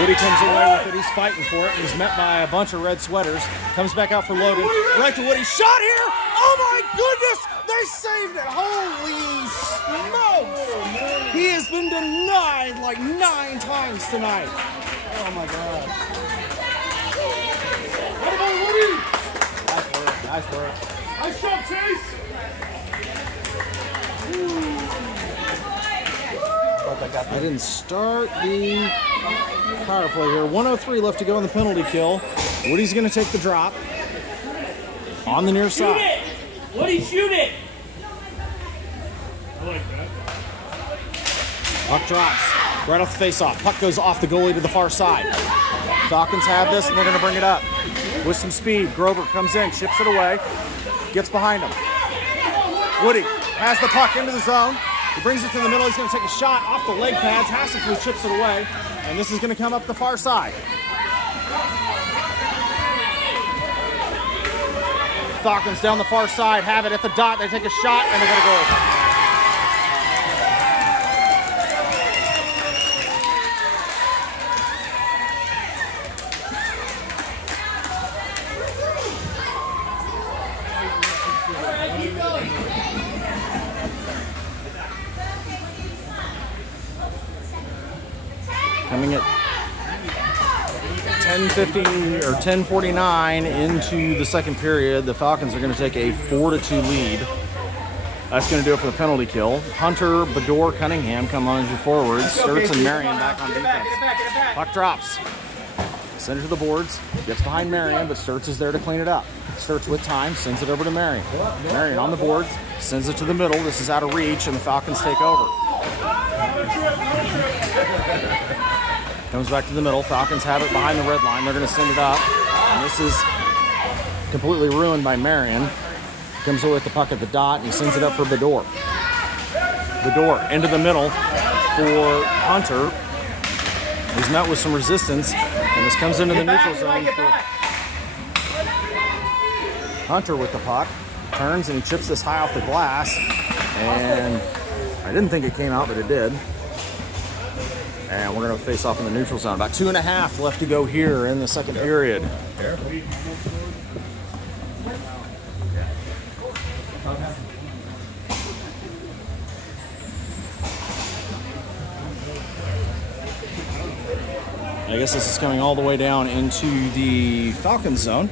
Woody comes away with it. He's fighting for it. He's met by a bunch of red sweaters. Comes back out for Logan. Right to Woody. Shot here! Oh my goodness! They saved it! Holy smokes! He has been denied like 9 times tonight. Oh my God. What about Woody? Nice work. Nice work. Nice shot, Chase! I didn't start the power play here. 1:03 left to go in the penalty kill. Woody's going to take the drop on the near side. Shoot it! Woody, shoot it! I like that. Puck drops right off the face-off. Puck goes off the goalie to the far side. Falcons have this, and they're going to bring it up with some speed. Grover comes in, chips it away, gets behind him. Woody has the puck into the zone. He brings it to the middle. He's going to take a shot off the leg pads. Hassenflug chips it away, and this is going to come up the far side. Falcons down the far side have it at the dot. They take a shot, and they're going to go. Coming at 10:50 or 10:49 into the second period, the Falcons are going to take a 4-2 lead. That's going to do it for the penalty kill. Hunter, Bador, Cunningham come on as your forwards. Sturts and Marion back on defense. Puck drops. Send it to the boards. Gets behind Marion, but Sturts is there to clean it up. Sturts with time, sends it over to Marion. Marion on the boards, sends it to the middle. This is out of reach, and the Falcons take over. Comes back to the middle. Falcons have it behind the red line. They're going to send it up. And this is completely ruined by Marion. Comes away with the puck at the dot, and he sends it up for Bador. Bador into the middle for Hunter. He's met with some resistance, and this comes into the neutral zone for Hunter with the puck. Turns, and he chips this high off the glass. And I didn't think it came out, but it did. And we're going to face off in the neutral zone. About 2.5 left to go here in the second period. I guess this is coming all the way down into the Falcons zone.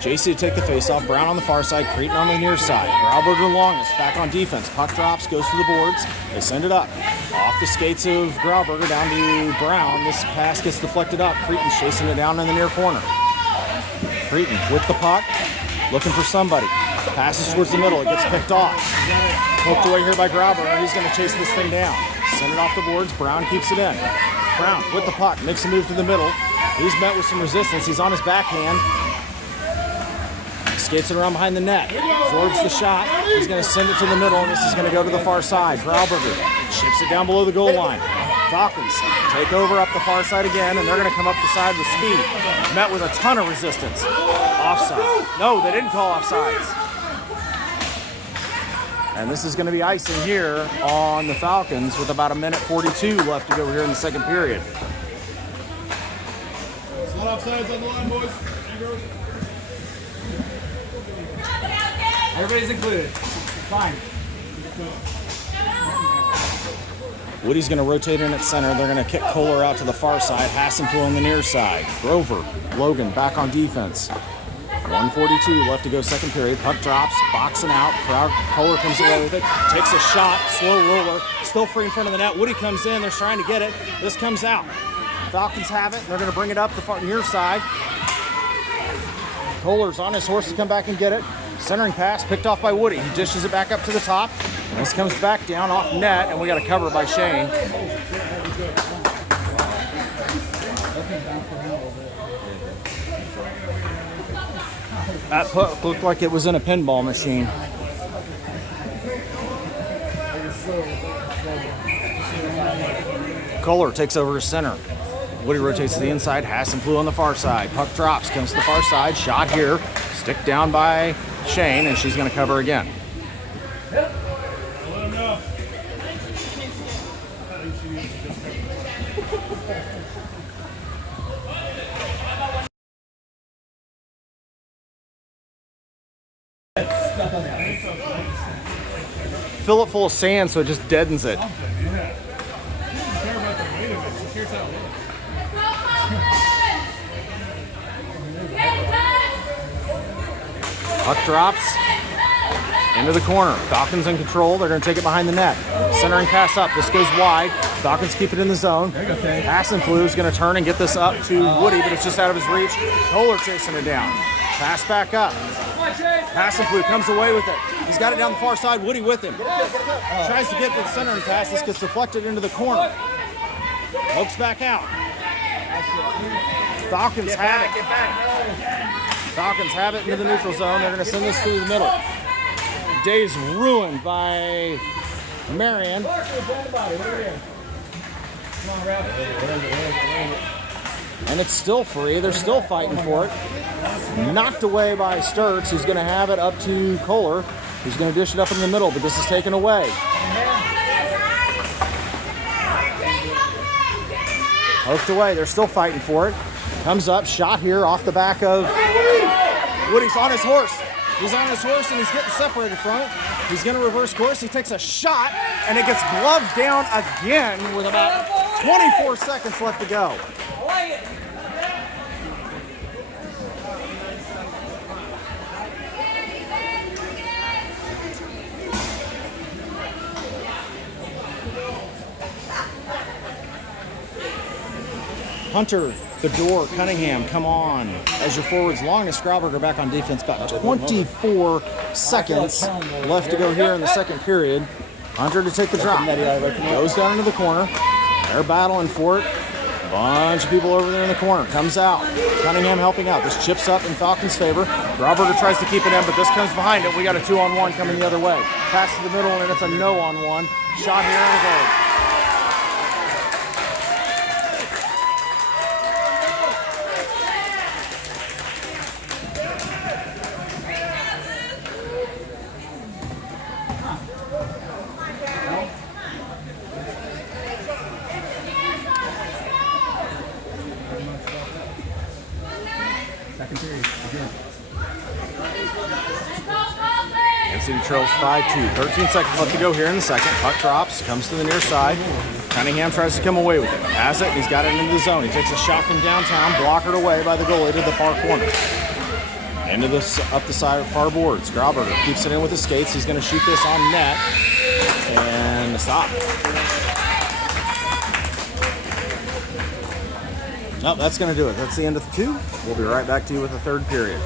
JC to take the face-off. Brown on the far side, Creighton on the near side. Grauberger longest, back on defense. Puck drops, goes to the boards. They send it up. Off the skates of Grauberger down to Brown. This pass gets deflected up. Creighton's chasing it down in the near corner. Creighton with the puck, looking for somebody. Passes towards the middle. It gets picked off. Poked away here by Grauberger. He's going to chase this thing down. Send it off the boards. Brown keeps it in. Brown with the puck, makes a move to the middle. He's met with some resistance. He's on his backhand. Skates it around behind the net. Absorbs the shot. He's going to send it to the middle, and this is going to go to the far side. Grauberger chips it down below the goal line. Falcons take over up the far side again, and they're going to come up the side with speed. Met with a ton of resistance. Offside. No, they didn't call offsides. And this is going to be icing here on the Falcons with about 1:42 left to go here in the second period. It's not offsides on the line, boys. Everybody's included. Fine. Woody's going to rotate in at center. They're going to kick Kohler out to the far side. Hassenfeld on the near side. Grover, Logan back on defense. 1:42 left to go second period. Puck drops, boxing out. Kohler comes away with it. Takes a shot, slow roller. Still free in front of the net. Woody comes in. They're trying to get it. This comes out. Falcons have it. And they're going to bring it up the far near side. Kohler's on his horse to come back and get it. Centering pass picked off by Woody. He dishes it back up to the top. This comes back down off net, and we got a cover by Shane. That puck looked like it was in a pinball machine. Kohler takes over his center. Woody rotates to the inside. Hassenfeld on the far side. Puck drops, comes to the far side. Shot here. Stick down by Shane, and she's going to cover again. Let him know. Fill it full of sand so it just deadens it. Yeah. He doesn't care about the weight of it. Just here's how it looks. Puck drops into the corner. Falcons in control. They're going to take it behind the net. Centering pass up. This goes wide. Falcons keep it in the zone. Hassenfeld is going to turn and get this up to Woody, but it's just out of his reach. Kohler chasing it down. Pass back up. Hassenfeld comes away with it. He's got it down the far side. Woody with him. Tries to get the centering pass. This gets deflected into the corner. Looks back out. Falcons have it. Falcons have it into the neutral zone. They're going to send this through the middle. Day's ruined by Marion. And it's still free. They're still fighting for it. Knocked away by Sturts, who's going to have it up to Kohler, who's going to dish it up in the middle, but this is taken away. Poked away. They're still fighting for it. Comes up, shot here off the back of Woody's on his horse. He's on his horse and he's getting separated from it. He's going to reverse course. He takes a shot and it gets gloved down again with about 24 seconds left to go. Hunter, the door, Cunningham, come on. As your forwards, Long and Scrauberger back on defense. About 24 seconds left to go here in the second period. Hunter to take the drop. Goes down into the corner. They're battling for it. Bunch of people over there in the corner. Comes out. Cunningham helping out. This chips up in Falcons' favor. Scrauberger tries to keep it in, but this comes behind it. We got a 2-on-1 coming the other way. Pass to the middle, and it's a no-on-1. Shot here and a goal. City trails 5-2. 13 seconds left to go here in the second. Puck drops, comes to the near side. Cunningham tries to come away with it. Has it, he's got it into the zone. He takes a shot from downtown, blockered away by the goalie to the far corner. Into this, up the side of far board. Scrauberger keeps it in with his skates. He's going to shoot this on net. And a stop. Nope, that's going to do it. That's the end of the 2. We'll be right back to you with the third period.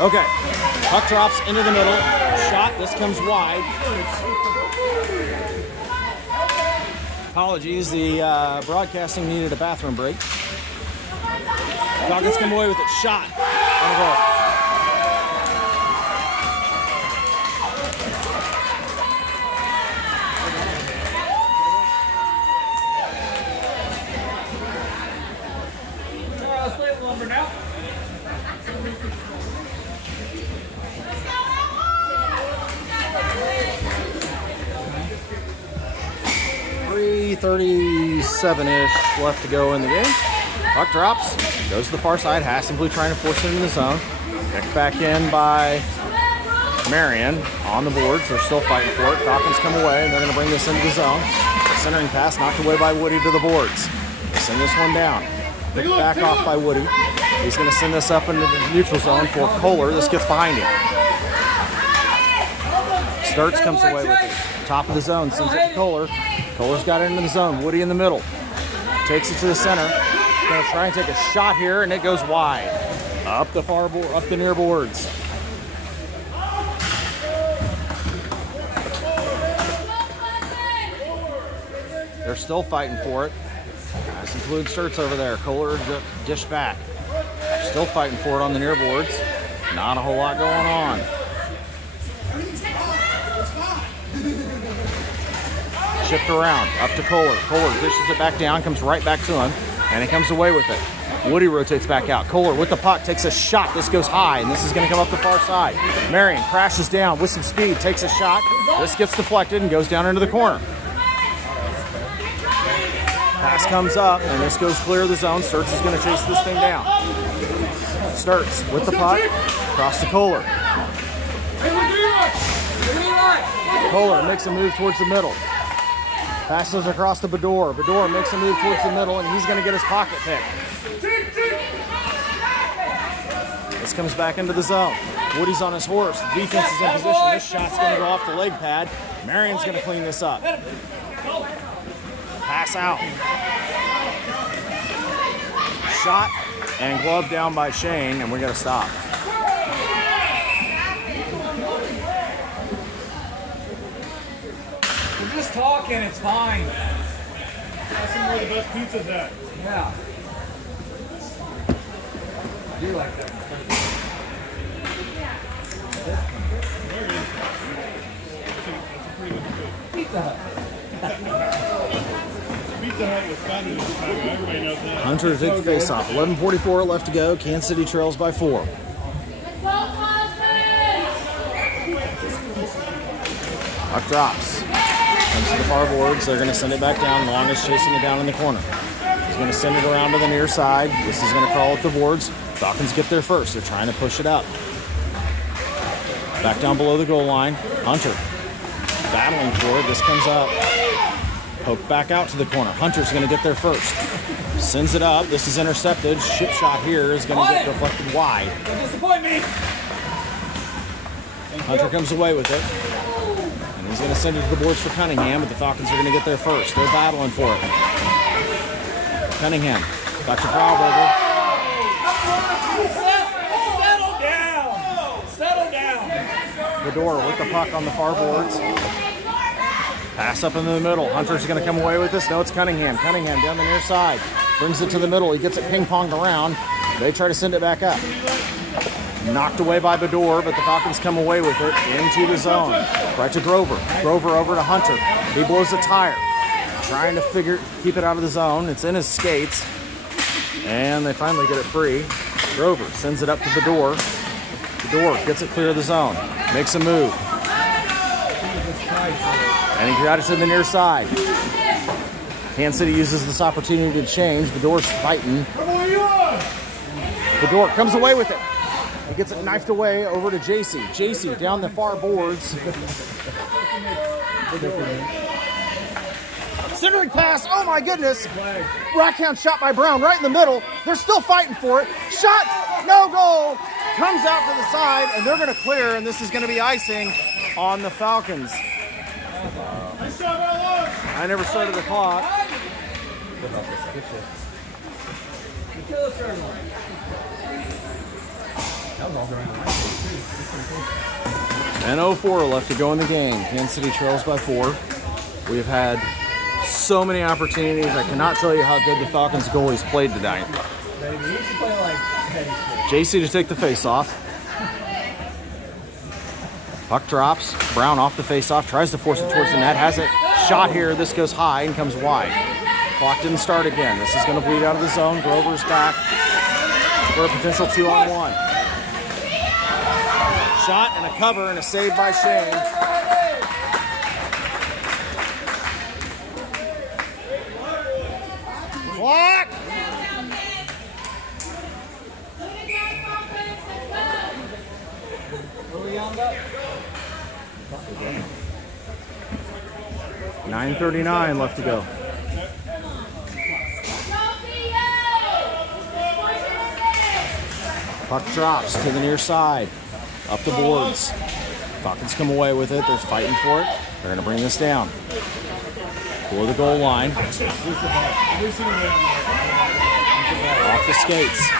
Okay, puck drops into the middle. Shot, this comes wide. Apologies, the broadcasting needed a bathroom break. Falcons come away with it. Shot, and a goal. Let's play the lumber now. 3:37-ish left to go in the game. Puck drops, goes to the far side. Hassenblue trying to force it in the zone. Picked back in by Marion on the boards. They're still fighting for it. Falcons come away, and they're going to bring this into the zone. The centering pass knocked away by Woody to the boards. They send this one down. Picked back off by Woody. He's going to send this up into the neutral zone for Kohler. This gets behind him. Sturts comes away with it. Top of the zone, sends it to Kohler. Kohler's got it into the zone. Woody in the middle. Takes it to the center. Going to try and take a shot here, and it goes wide. Up the far board, up the near boards. They're still fighting for it. Some fluid starts over there. Kohler dish back. Still fighting for it on the near boards. Not a whole lot going on. Shift around, up to Kohler. Kohler dishes it back down, comes right back to him, and he comes away with it. Woody rotates back out. Kohler with the puck takes a shot. This goes high, and this is going to come up the far side. Marion crashes down with some speed, takes a shot. This gets deflected and goes down into the corner. Pass comes up, and this goes clear of the zone. Sturts is going to chase this thing down. Sturts with the puck, across to Kohler. Kohler makes a move towards the middle. Passes across to Bedore. Bedore makes a move towards the middle, and he's going to get his pocket pick. This comes back into the zone. Woody's on his horse. The defense is in position. This shot's going to go off the leg pad. Marion's going to clean this up. Pass out. Shot and glove down by Shane, and we got to stop. We're just talking, it's fine. That's where the best pizza's at. Yeah. I do like that. There it is. That's a pretty good food. Pizza Hut. Pizza Hut was founded in Chicago. Everybody knows that. Hunter to take the face off. 11:44 left to go. Kansas City trails by 4. Puck drops. Comes to the far boards. They're going to send it back down. Long is chasing it down in the corner. He's going to send it around to the near side. This is going to crawl at the boards. Falcons get there first. They're trying to push it up. Back down below the goal line. Hunter battling for it. This comes up. Poke back out to the corner. Hunter's going to get there first. Sends it up. This is intercepted. Ship shot here is going to get deflected wide. Don't disappoint me. Hunter comes away with it. And he's going to send it to the boards for Cunningham, but the Falcons are going to get there first. They're battling for it. Cunningham. Back to Browberger. Settle down. Settle down. Bedore with the puck on the far boards. Pass up into the middle. Hunter's going to come away with this. No, it's Cunningham. Cunningham down the near side. Brings it to the middle. He gets it ping-ponged around. They try to send it back up. Knocked away by Bedore, but the Falcons come away with it into the zone. Right to Grover. Grover over to Hunter. He blows a tire. Trying to keep it out of the zone. It's in his skates. And they finally get it free. Grover sends it up to Bedore. Bedore gets it clear of the zone. Makes a move. And he got it to the near side. Kansas City uses this opportunity to change. Bedore's fighting. Bedore comes away with it. He gets it knifed away over to JC. JC down the far boards. Centering pass. Oh my goodness. Rackhand shot by Brown right in the middle. They're still fighting for it. Shot. No goal. Comes out to the side, and they're going to clear, and this is going to be icing on the Falcons. I never started the clock. And 04 left to go in the game. Kansas City trails by 4. We've had so many opportunities. I cannot tell you how good the Falcons goalies played tonight. JC to take the face off. Puck drops. Brown off the face-off. Tries to force it towards the net. Has it shot here. This goes high and comes wide. Clock didn't start again. This is going to bleed out of the zone. Grover's back for a potential 2-on-1. Shot and a cover and a save by Shane. Clock! What are we on about? 9:39 left to go. Puck drops to the near side. Up the boards. Falcons come away with it. They're fighting for it. They're going to bring this down. Below the goal line. Off the skates.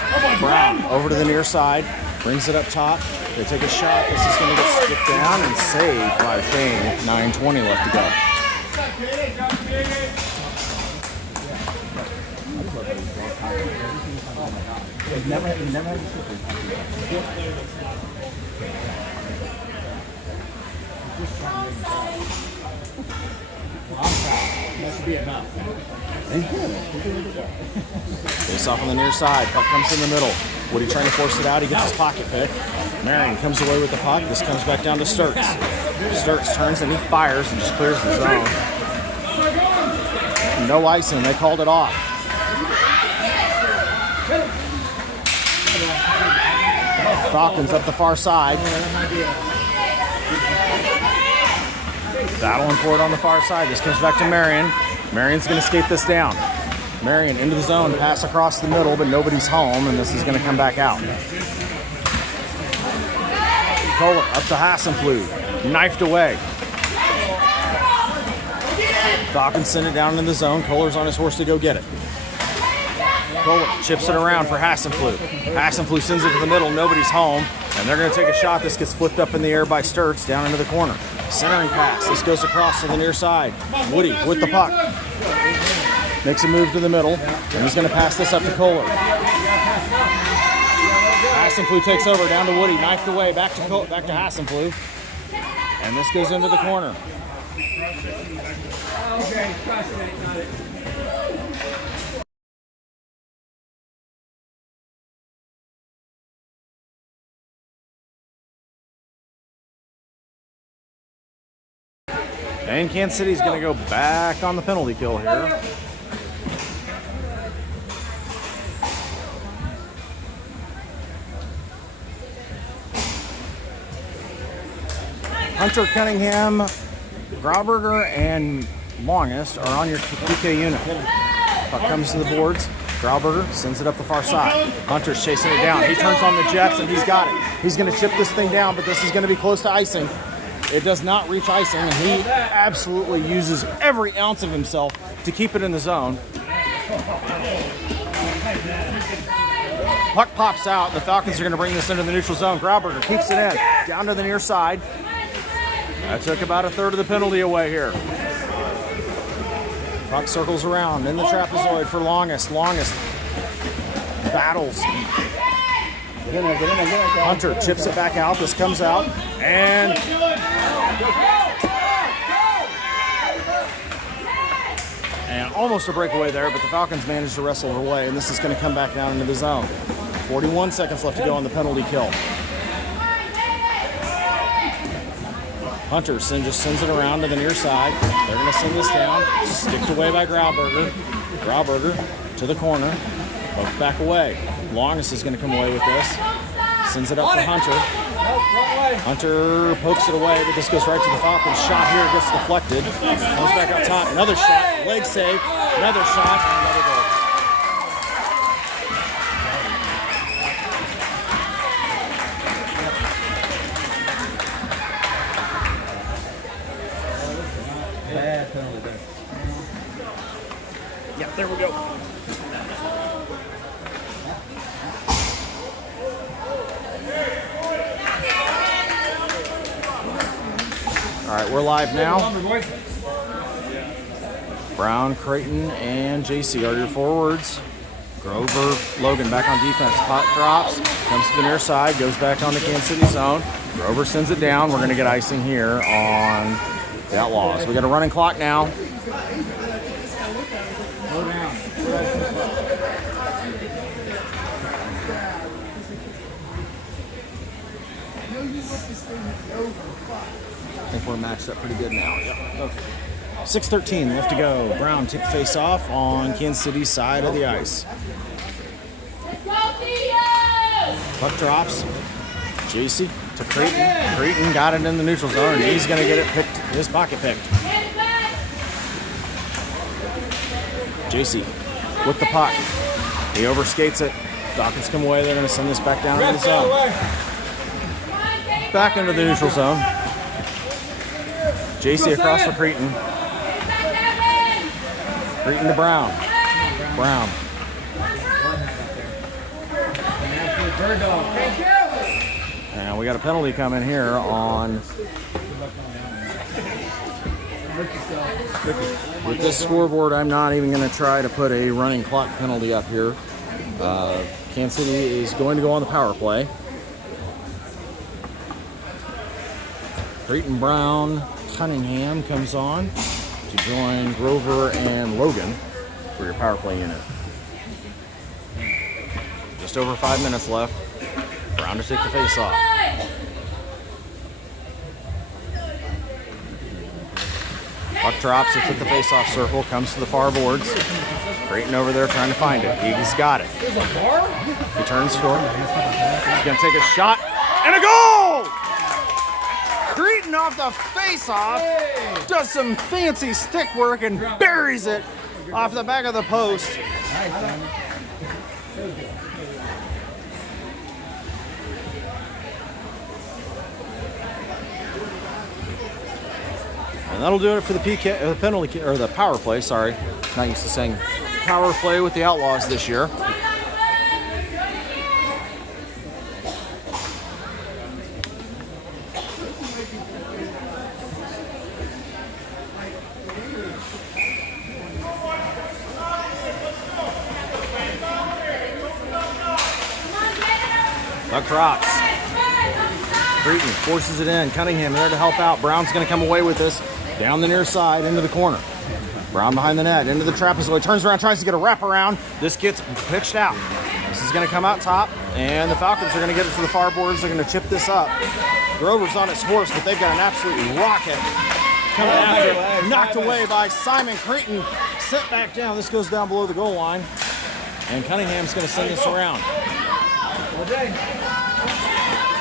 Brown over to the near side. Brings it up top. They take a shot. This is going to get stripped down and saved by Shane. 9:20 left to go. They've never had a slippery. That should be enough. Face off on the near side. Puck comes in the middle. Woody trying to force it out. He gets his pocket pick. Marion comes away with the puck. This comes back down to Sturts. Sturts turns and he fires and just clears the zone. No icing. They called it off. Falcons up the far side. Battling for it on the far side. This comes back to Marion. Marion's going to skate this down. Marion into the zone, pass across the middle, but nobody's home, and this is going to come back out. Kohler up to Hassenflug, knifed away. Falcons send it down in the zone. Kohler's on his horse to go get it. Kohler chips it around for Hassenflug. Hassenflug sends it to the middle, nobody's home, and they're going to take a shot. This gets flipped up in the air by Sturts down into the corner. Centering pass. This goes across to the near side. Woody with the puck. Makes a move to the middle, and he's going to pass this up to Kohler. Hassenflug takes over down to Woody, knifed away, back to Hassenflug, and this goes into the corner. Okay, got it. And Kansas City's going to go back on the penalty kill here. Hunter, Cunningham, Grauberger, and Longest are on your PK unit. Puck comes to the boards. Grauberger sends it up the far side. Hunter's chasing it down. He turns on the Jets, and he's got it. He's going to chip this thing down, but this is going to be close to icing. It does not reach icing, and he absolutely uses every ounce of himself to keep it in the zone. Puck pops out. The Falcons are going to bring this into the neutral zone. Grauberger keeps it in. Down to the near side. That took about a third of the penalty away here. Puck circles around in the trapezoid for Longest. Longest battles. Get in there. Hunter chips it back out. This comes out. And almost a breakaway there, but the Falcons managed to wrestle it away, and this is going to come back down into the zone. 41 seconds left to go on the penalty kill. Hunter just sends it around to the near side. They're going to send this down. Sticked away by Grauberger. Grauberger to the corner. Poked back away. Longest is going to come away with this. Sends it up for Hunter. Hunter pokes it away, but this goes right to the Falcons. Shot here gets deflected. Comes back up top. Another shot. Leg save. Another shot. And another goal. Bad penalty there. Yeah, there we go. All right, we're live now. Brown, Creighton, and JC are your forwards. Grover, Logan back on defense. Puck drops, comes to the near side, goes back on the Kansas City zone. Grover sends it down. We're going to get icing here on the Outlaws. We got a running clock now. I think we're matched up pretty good now. Yep. Okay. 6:13 left to go. Brown took the face off on Kansas City's side of the ice. Puck drops. JC to Creighton. Creighton got it in the neutral zone, and he's going to get it picked, his pocket picked. JC with the puck. He overskates it. Falcons come away. They're going to send this back down into the zone. Back into the neutral zone. JC across for Creighton. Creighton to Brown. Brown. And we got a penalty coming here on With this scoreboard, I'm not even going to try to put a running clock penalty up here. Kansas City is going to go on the power play. Creighton Brown Cunningham comes on to join Grover and Logan for your power play unit. Just over 5 minutes left. Brown to take the face off. Puck drops, it's at the face-off circle, comes to the far boards. Creighton over there trying to find it. He's got it. He turns short. He's going to take a shot, and a goal! Creighton off the face-off, does some fancy stick work and buries it off the back of the post. And that'll do it for the PK, penalty or the power play. Sorry, not used to saying power play with the Outlaws this year. Puck drops. Creighton forces it in. Cunningham there to help out. Brown's going to come away with this. Down the near side, into the corner. Brown behind the net, into the trapezoid. Turns around, tries to get a wraparound. This gets pitched out. This is going to come out top, and the Falcons are going to get it to the far boards. They're going to chip this up. Grover's on his horse, but they've got an absolute rocket coming after it. Knocked away by Simon. Creighton sent back down. This goes down below the goal line, and Cunningham's going to send this around.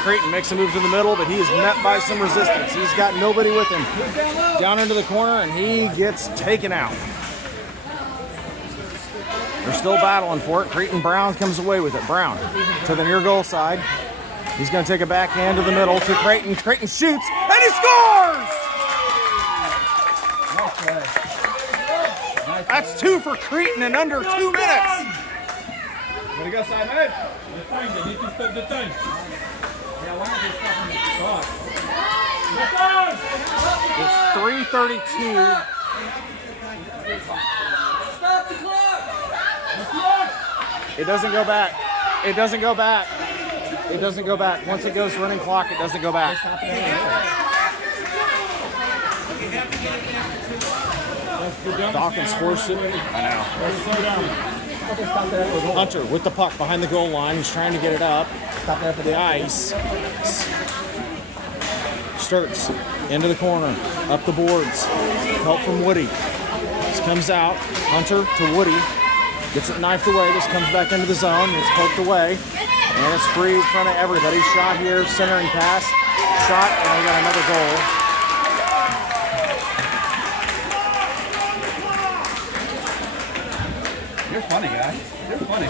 Creighton makes a move to the middle, but he is met by some resistance. He's got nobody with him. Down into the corner, and he gets taken out. They're still battling for it. Creighton Brown comes away with it. Brown to the near goal side. He's going to take a backhand to the middle to Creighton. Creighton shoots, and he scores! That's 2 for Creighton in under 2 minutes. What do you got, Simon? They need to stop the time. It's 3:32. Stop the clock! It doesn't go back. It doesn't go back. It doesn't go back. Once it goes running clock, it doesn't go back. Falcons force it. I know. Hunter with the puck behind the goal line. He's trying to get it up. To the ice. Sturts into the corner. Up the boards. Help from Woody. This comes out. Hunter to Woody. Gets it knifed away. This comes back into the zone. It's poked away. And it's free in front of everybody. Shot here. Centering pass. Shot. And we got another goal. You're funny, guy. You're funny.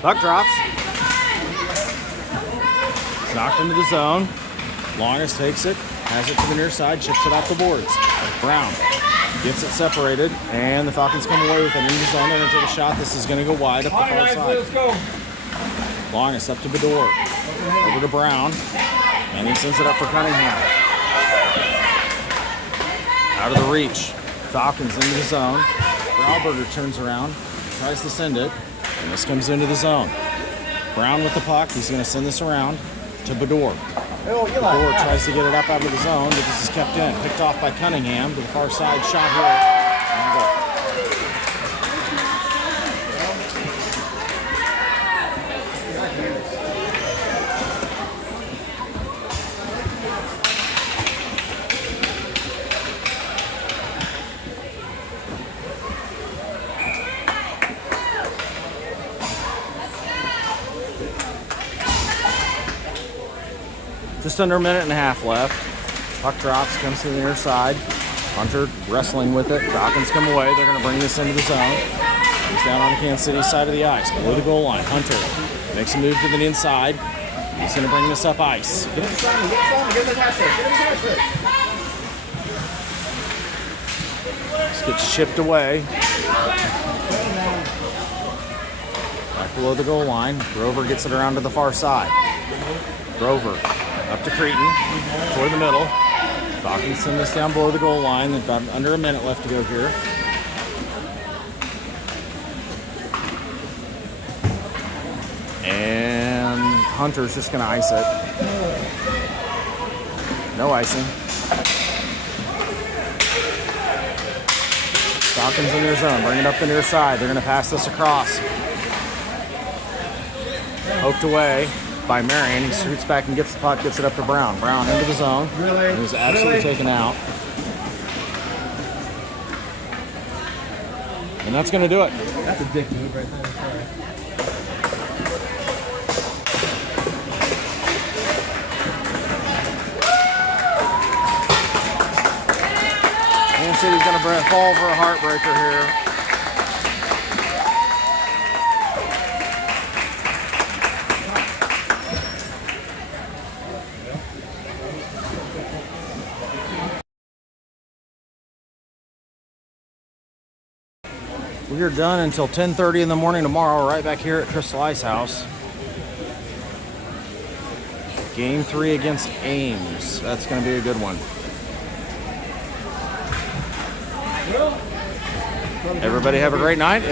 Puck drops. It's knocked into the zone. Longest takes it, has it to the near side, chips it off the boards. Brown gets it separated, and the Falcons come away with it in the zone. They're going to take a shot. This is going to go wide up the far side. Let's go. Longest up to Bedore. Over to Brown, and he sends it up for Cunningham. Out of the reach. Falcons into the zone. Brauberger turns around, tries to send it, and this comes into the zone. Brown with the puck. He's going to send this around to Bedore. Bedore tries to get it up out of the zone, but this is kept in. Picked off by Cunningham to the far side. Shot here. And goal. Just under a minute and a half left. Puck drops, comes to the near side. Hunter wrestling with it. Falcons come away. They're going to bring this into the zone. He's down on the Kansas City side of the ice, below the goal line. Hunter makes a move to the inside. He's going to bring this up ice. Get him, Simon. Get him, Simon. Get him the hat trick. Get him the hat trick. This gets shipped away. Back below the goal line. Grover gets it around to the far side. Grover up to Cretan toward the middle. Falcons send this down below the goal line. There's about under a minute left to go here. And Hunter's just going to ice it. No icing. Falcons in their zone. Bring it up the near side. They're going to pass this across. Poked away by Marion. He shoots back and gets the puck, gets it up to Brown. Brown into the zone. Really? He's absolutely taken out. And that's going to do it. That's a dick move right there. Sorry. Kansas City's going to fall for a heartbreaker here. We are done until 10:30 in the morning tomorrow, right back here at Crystal Ice House. Game 3 against Ames. That's going to be a good one. Everybody have a great night. And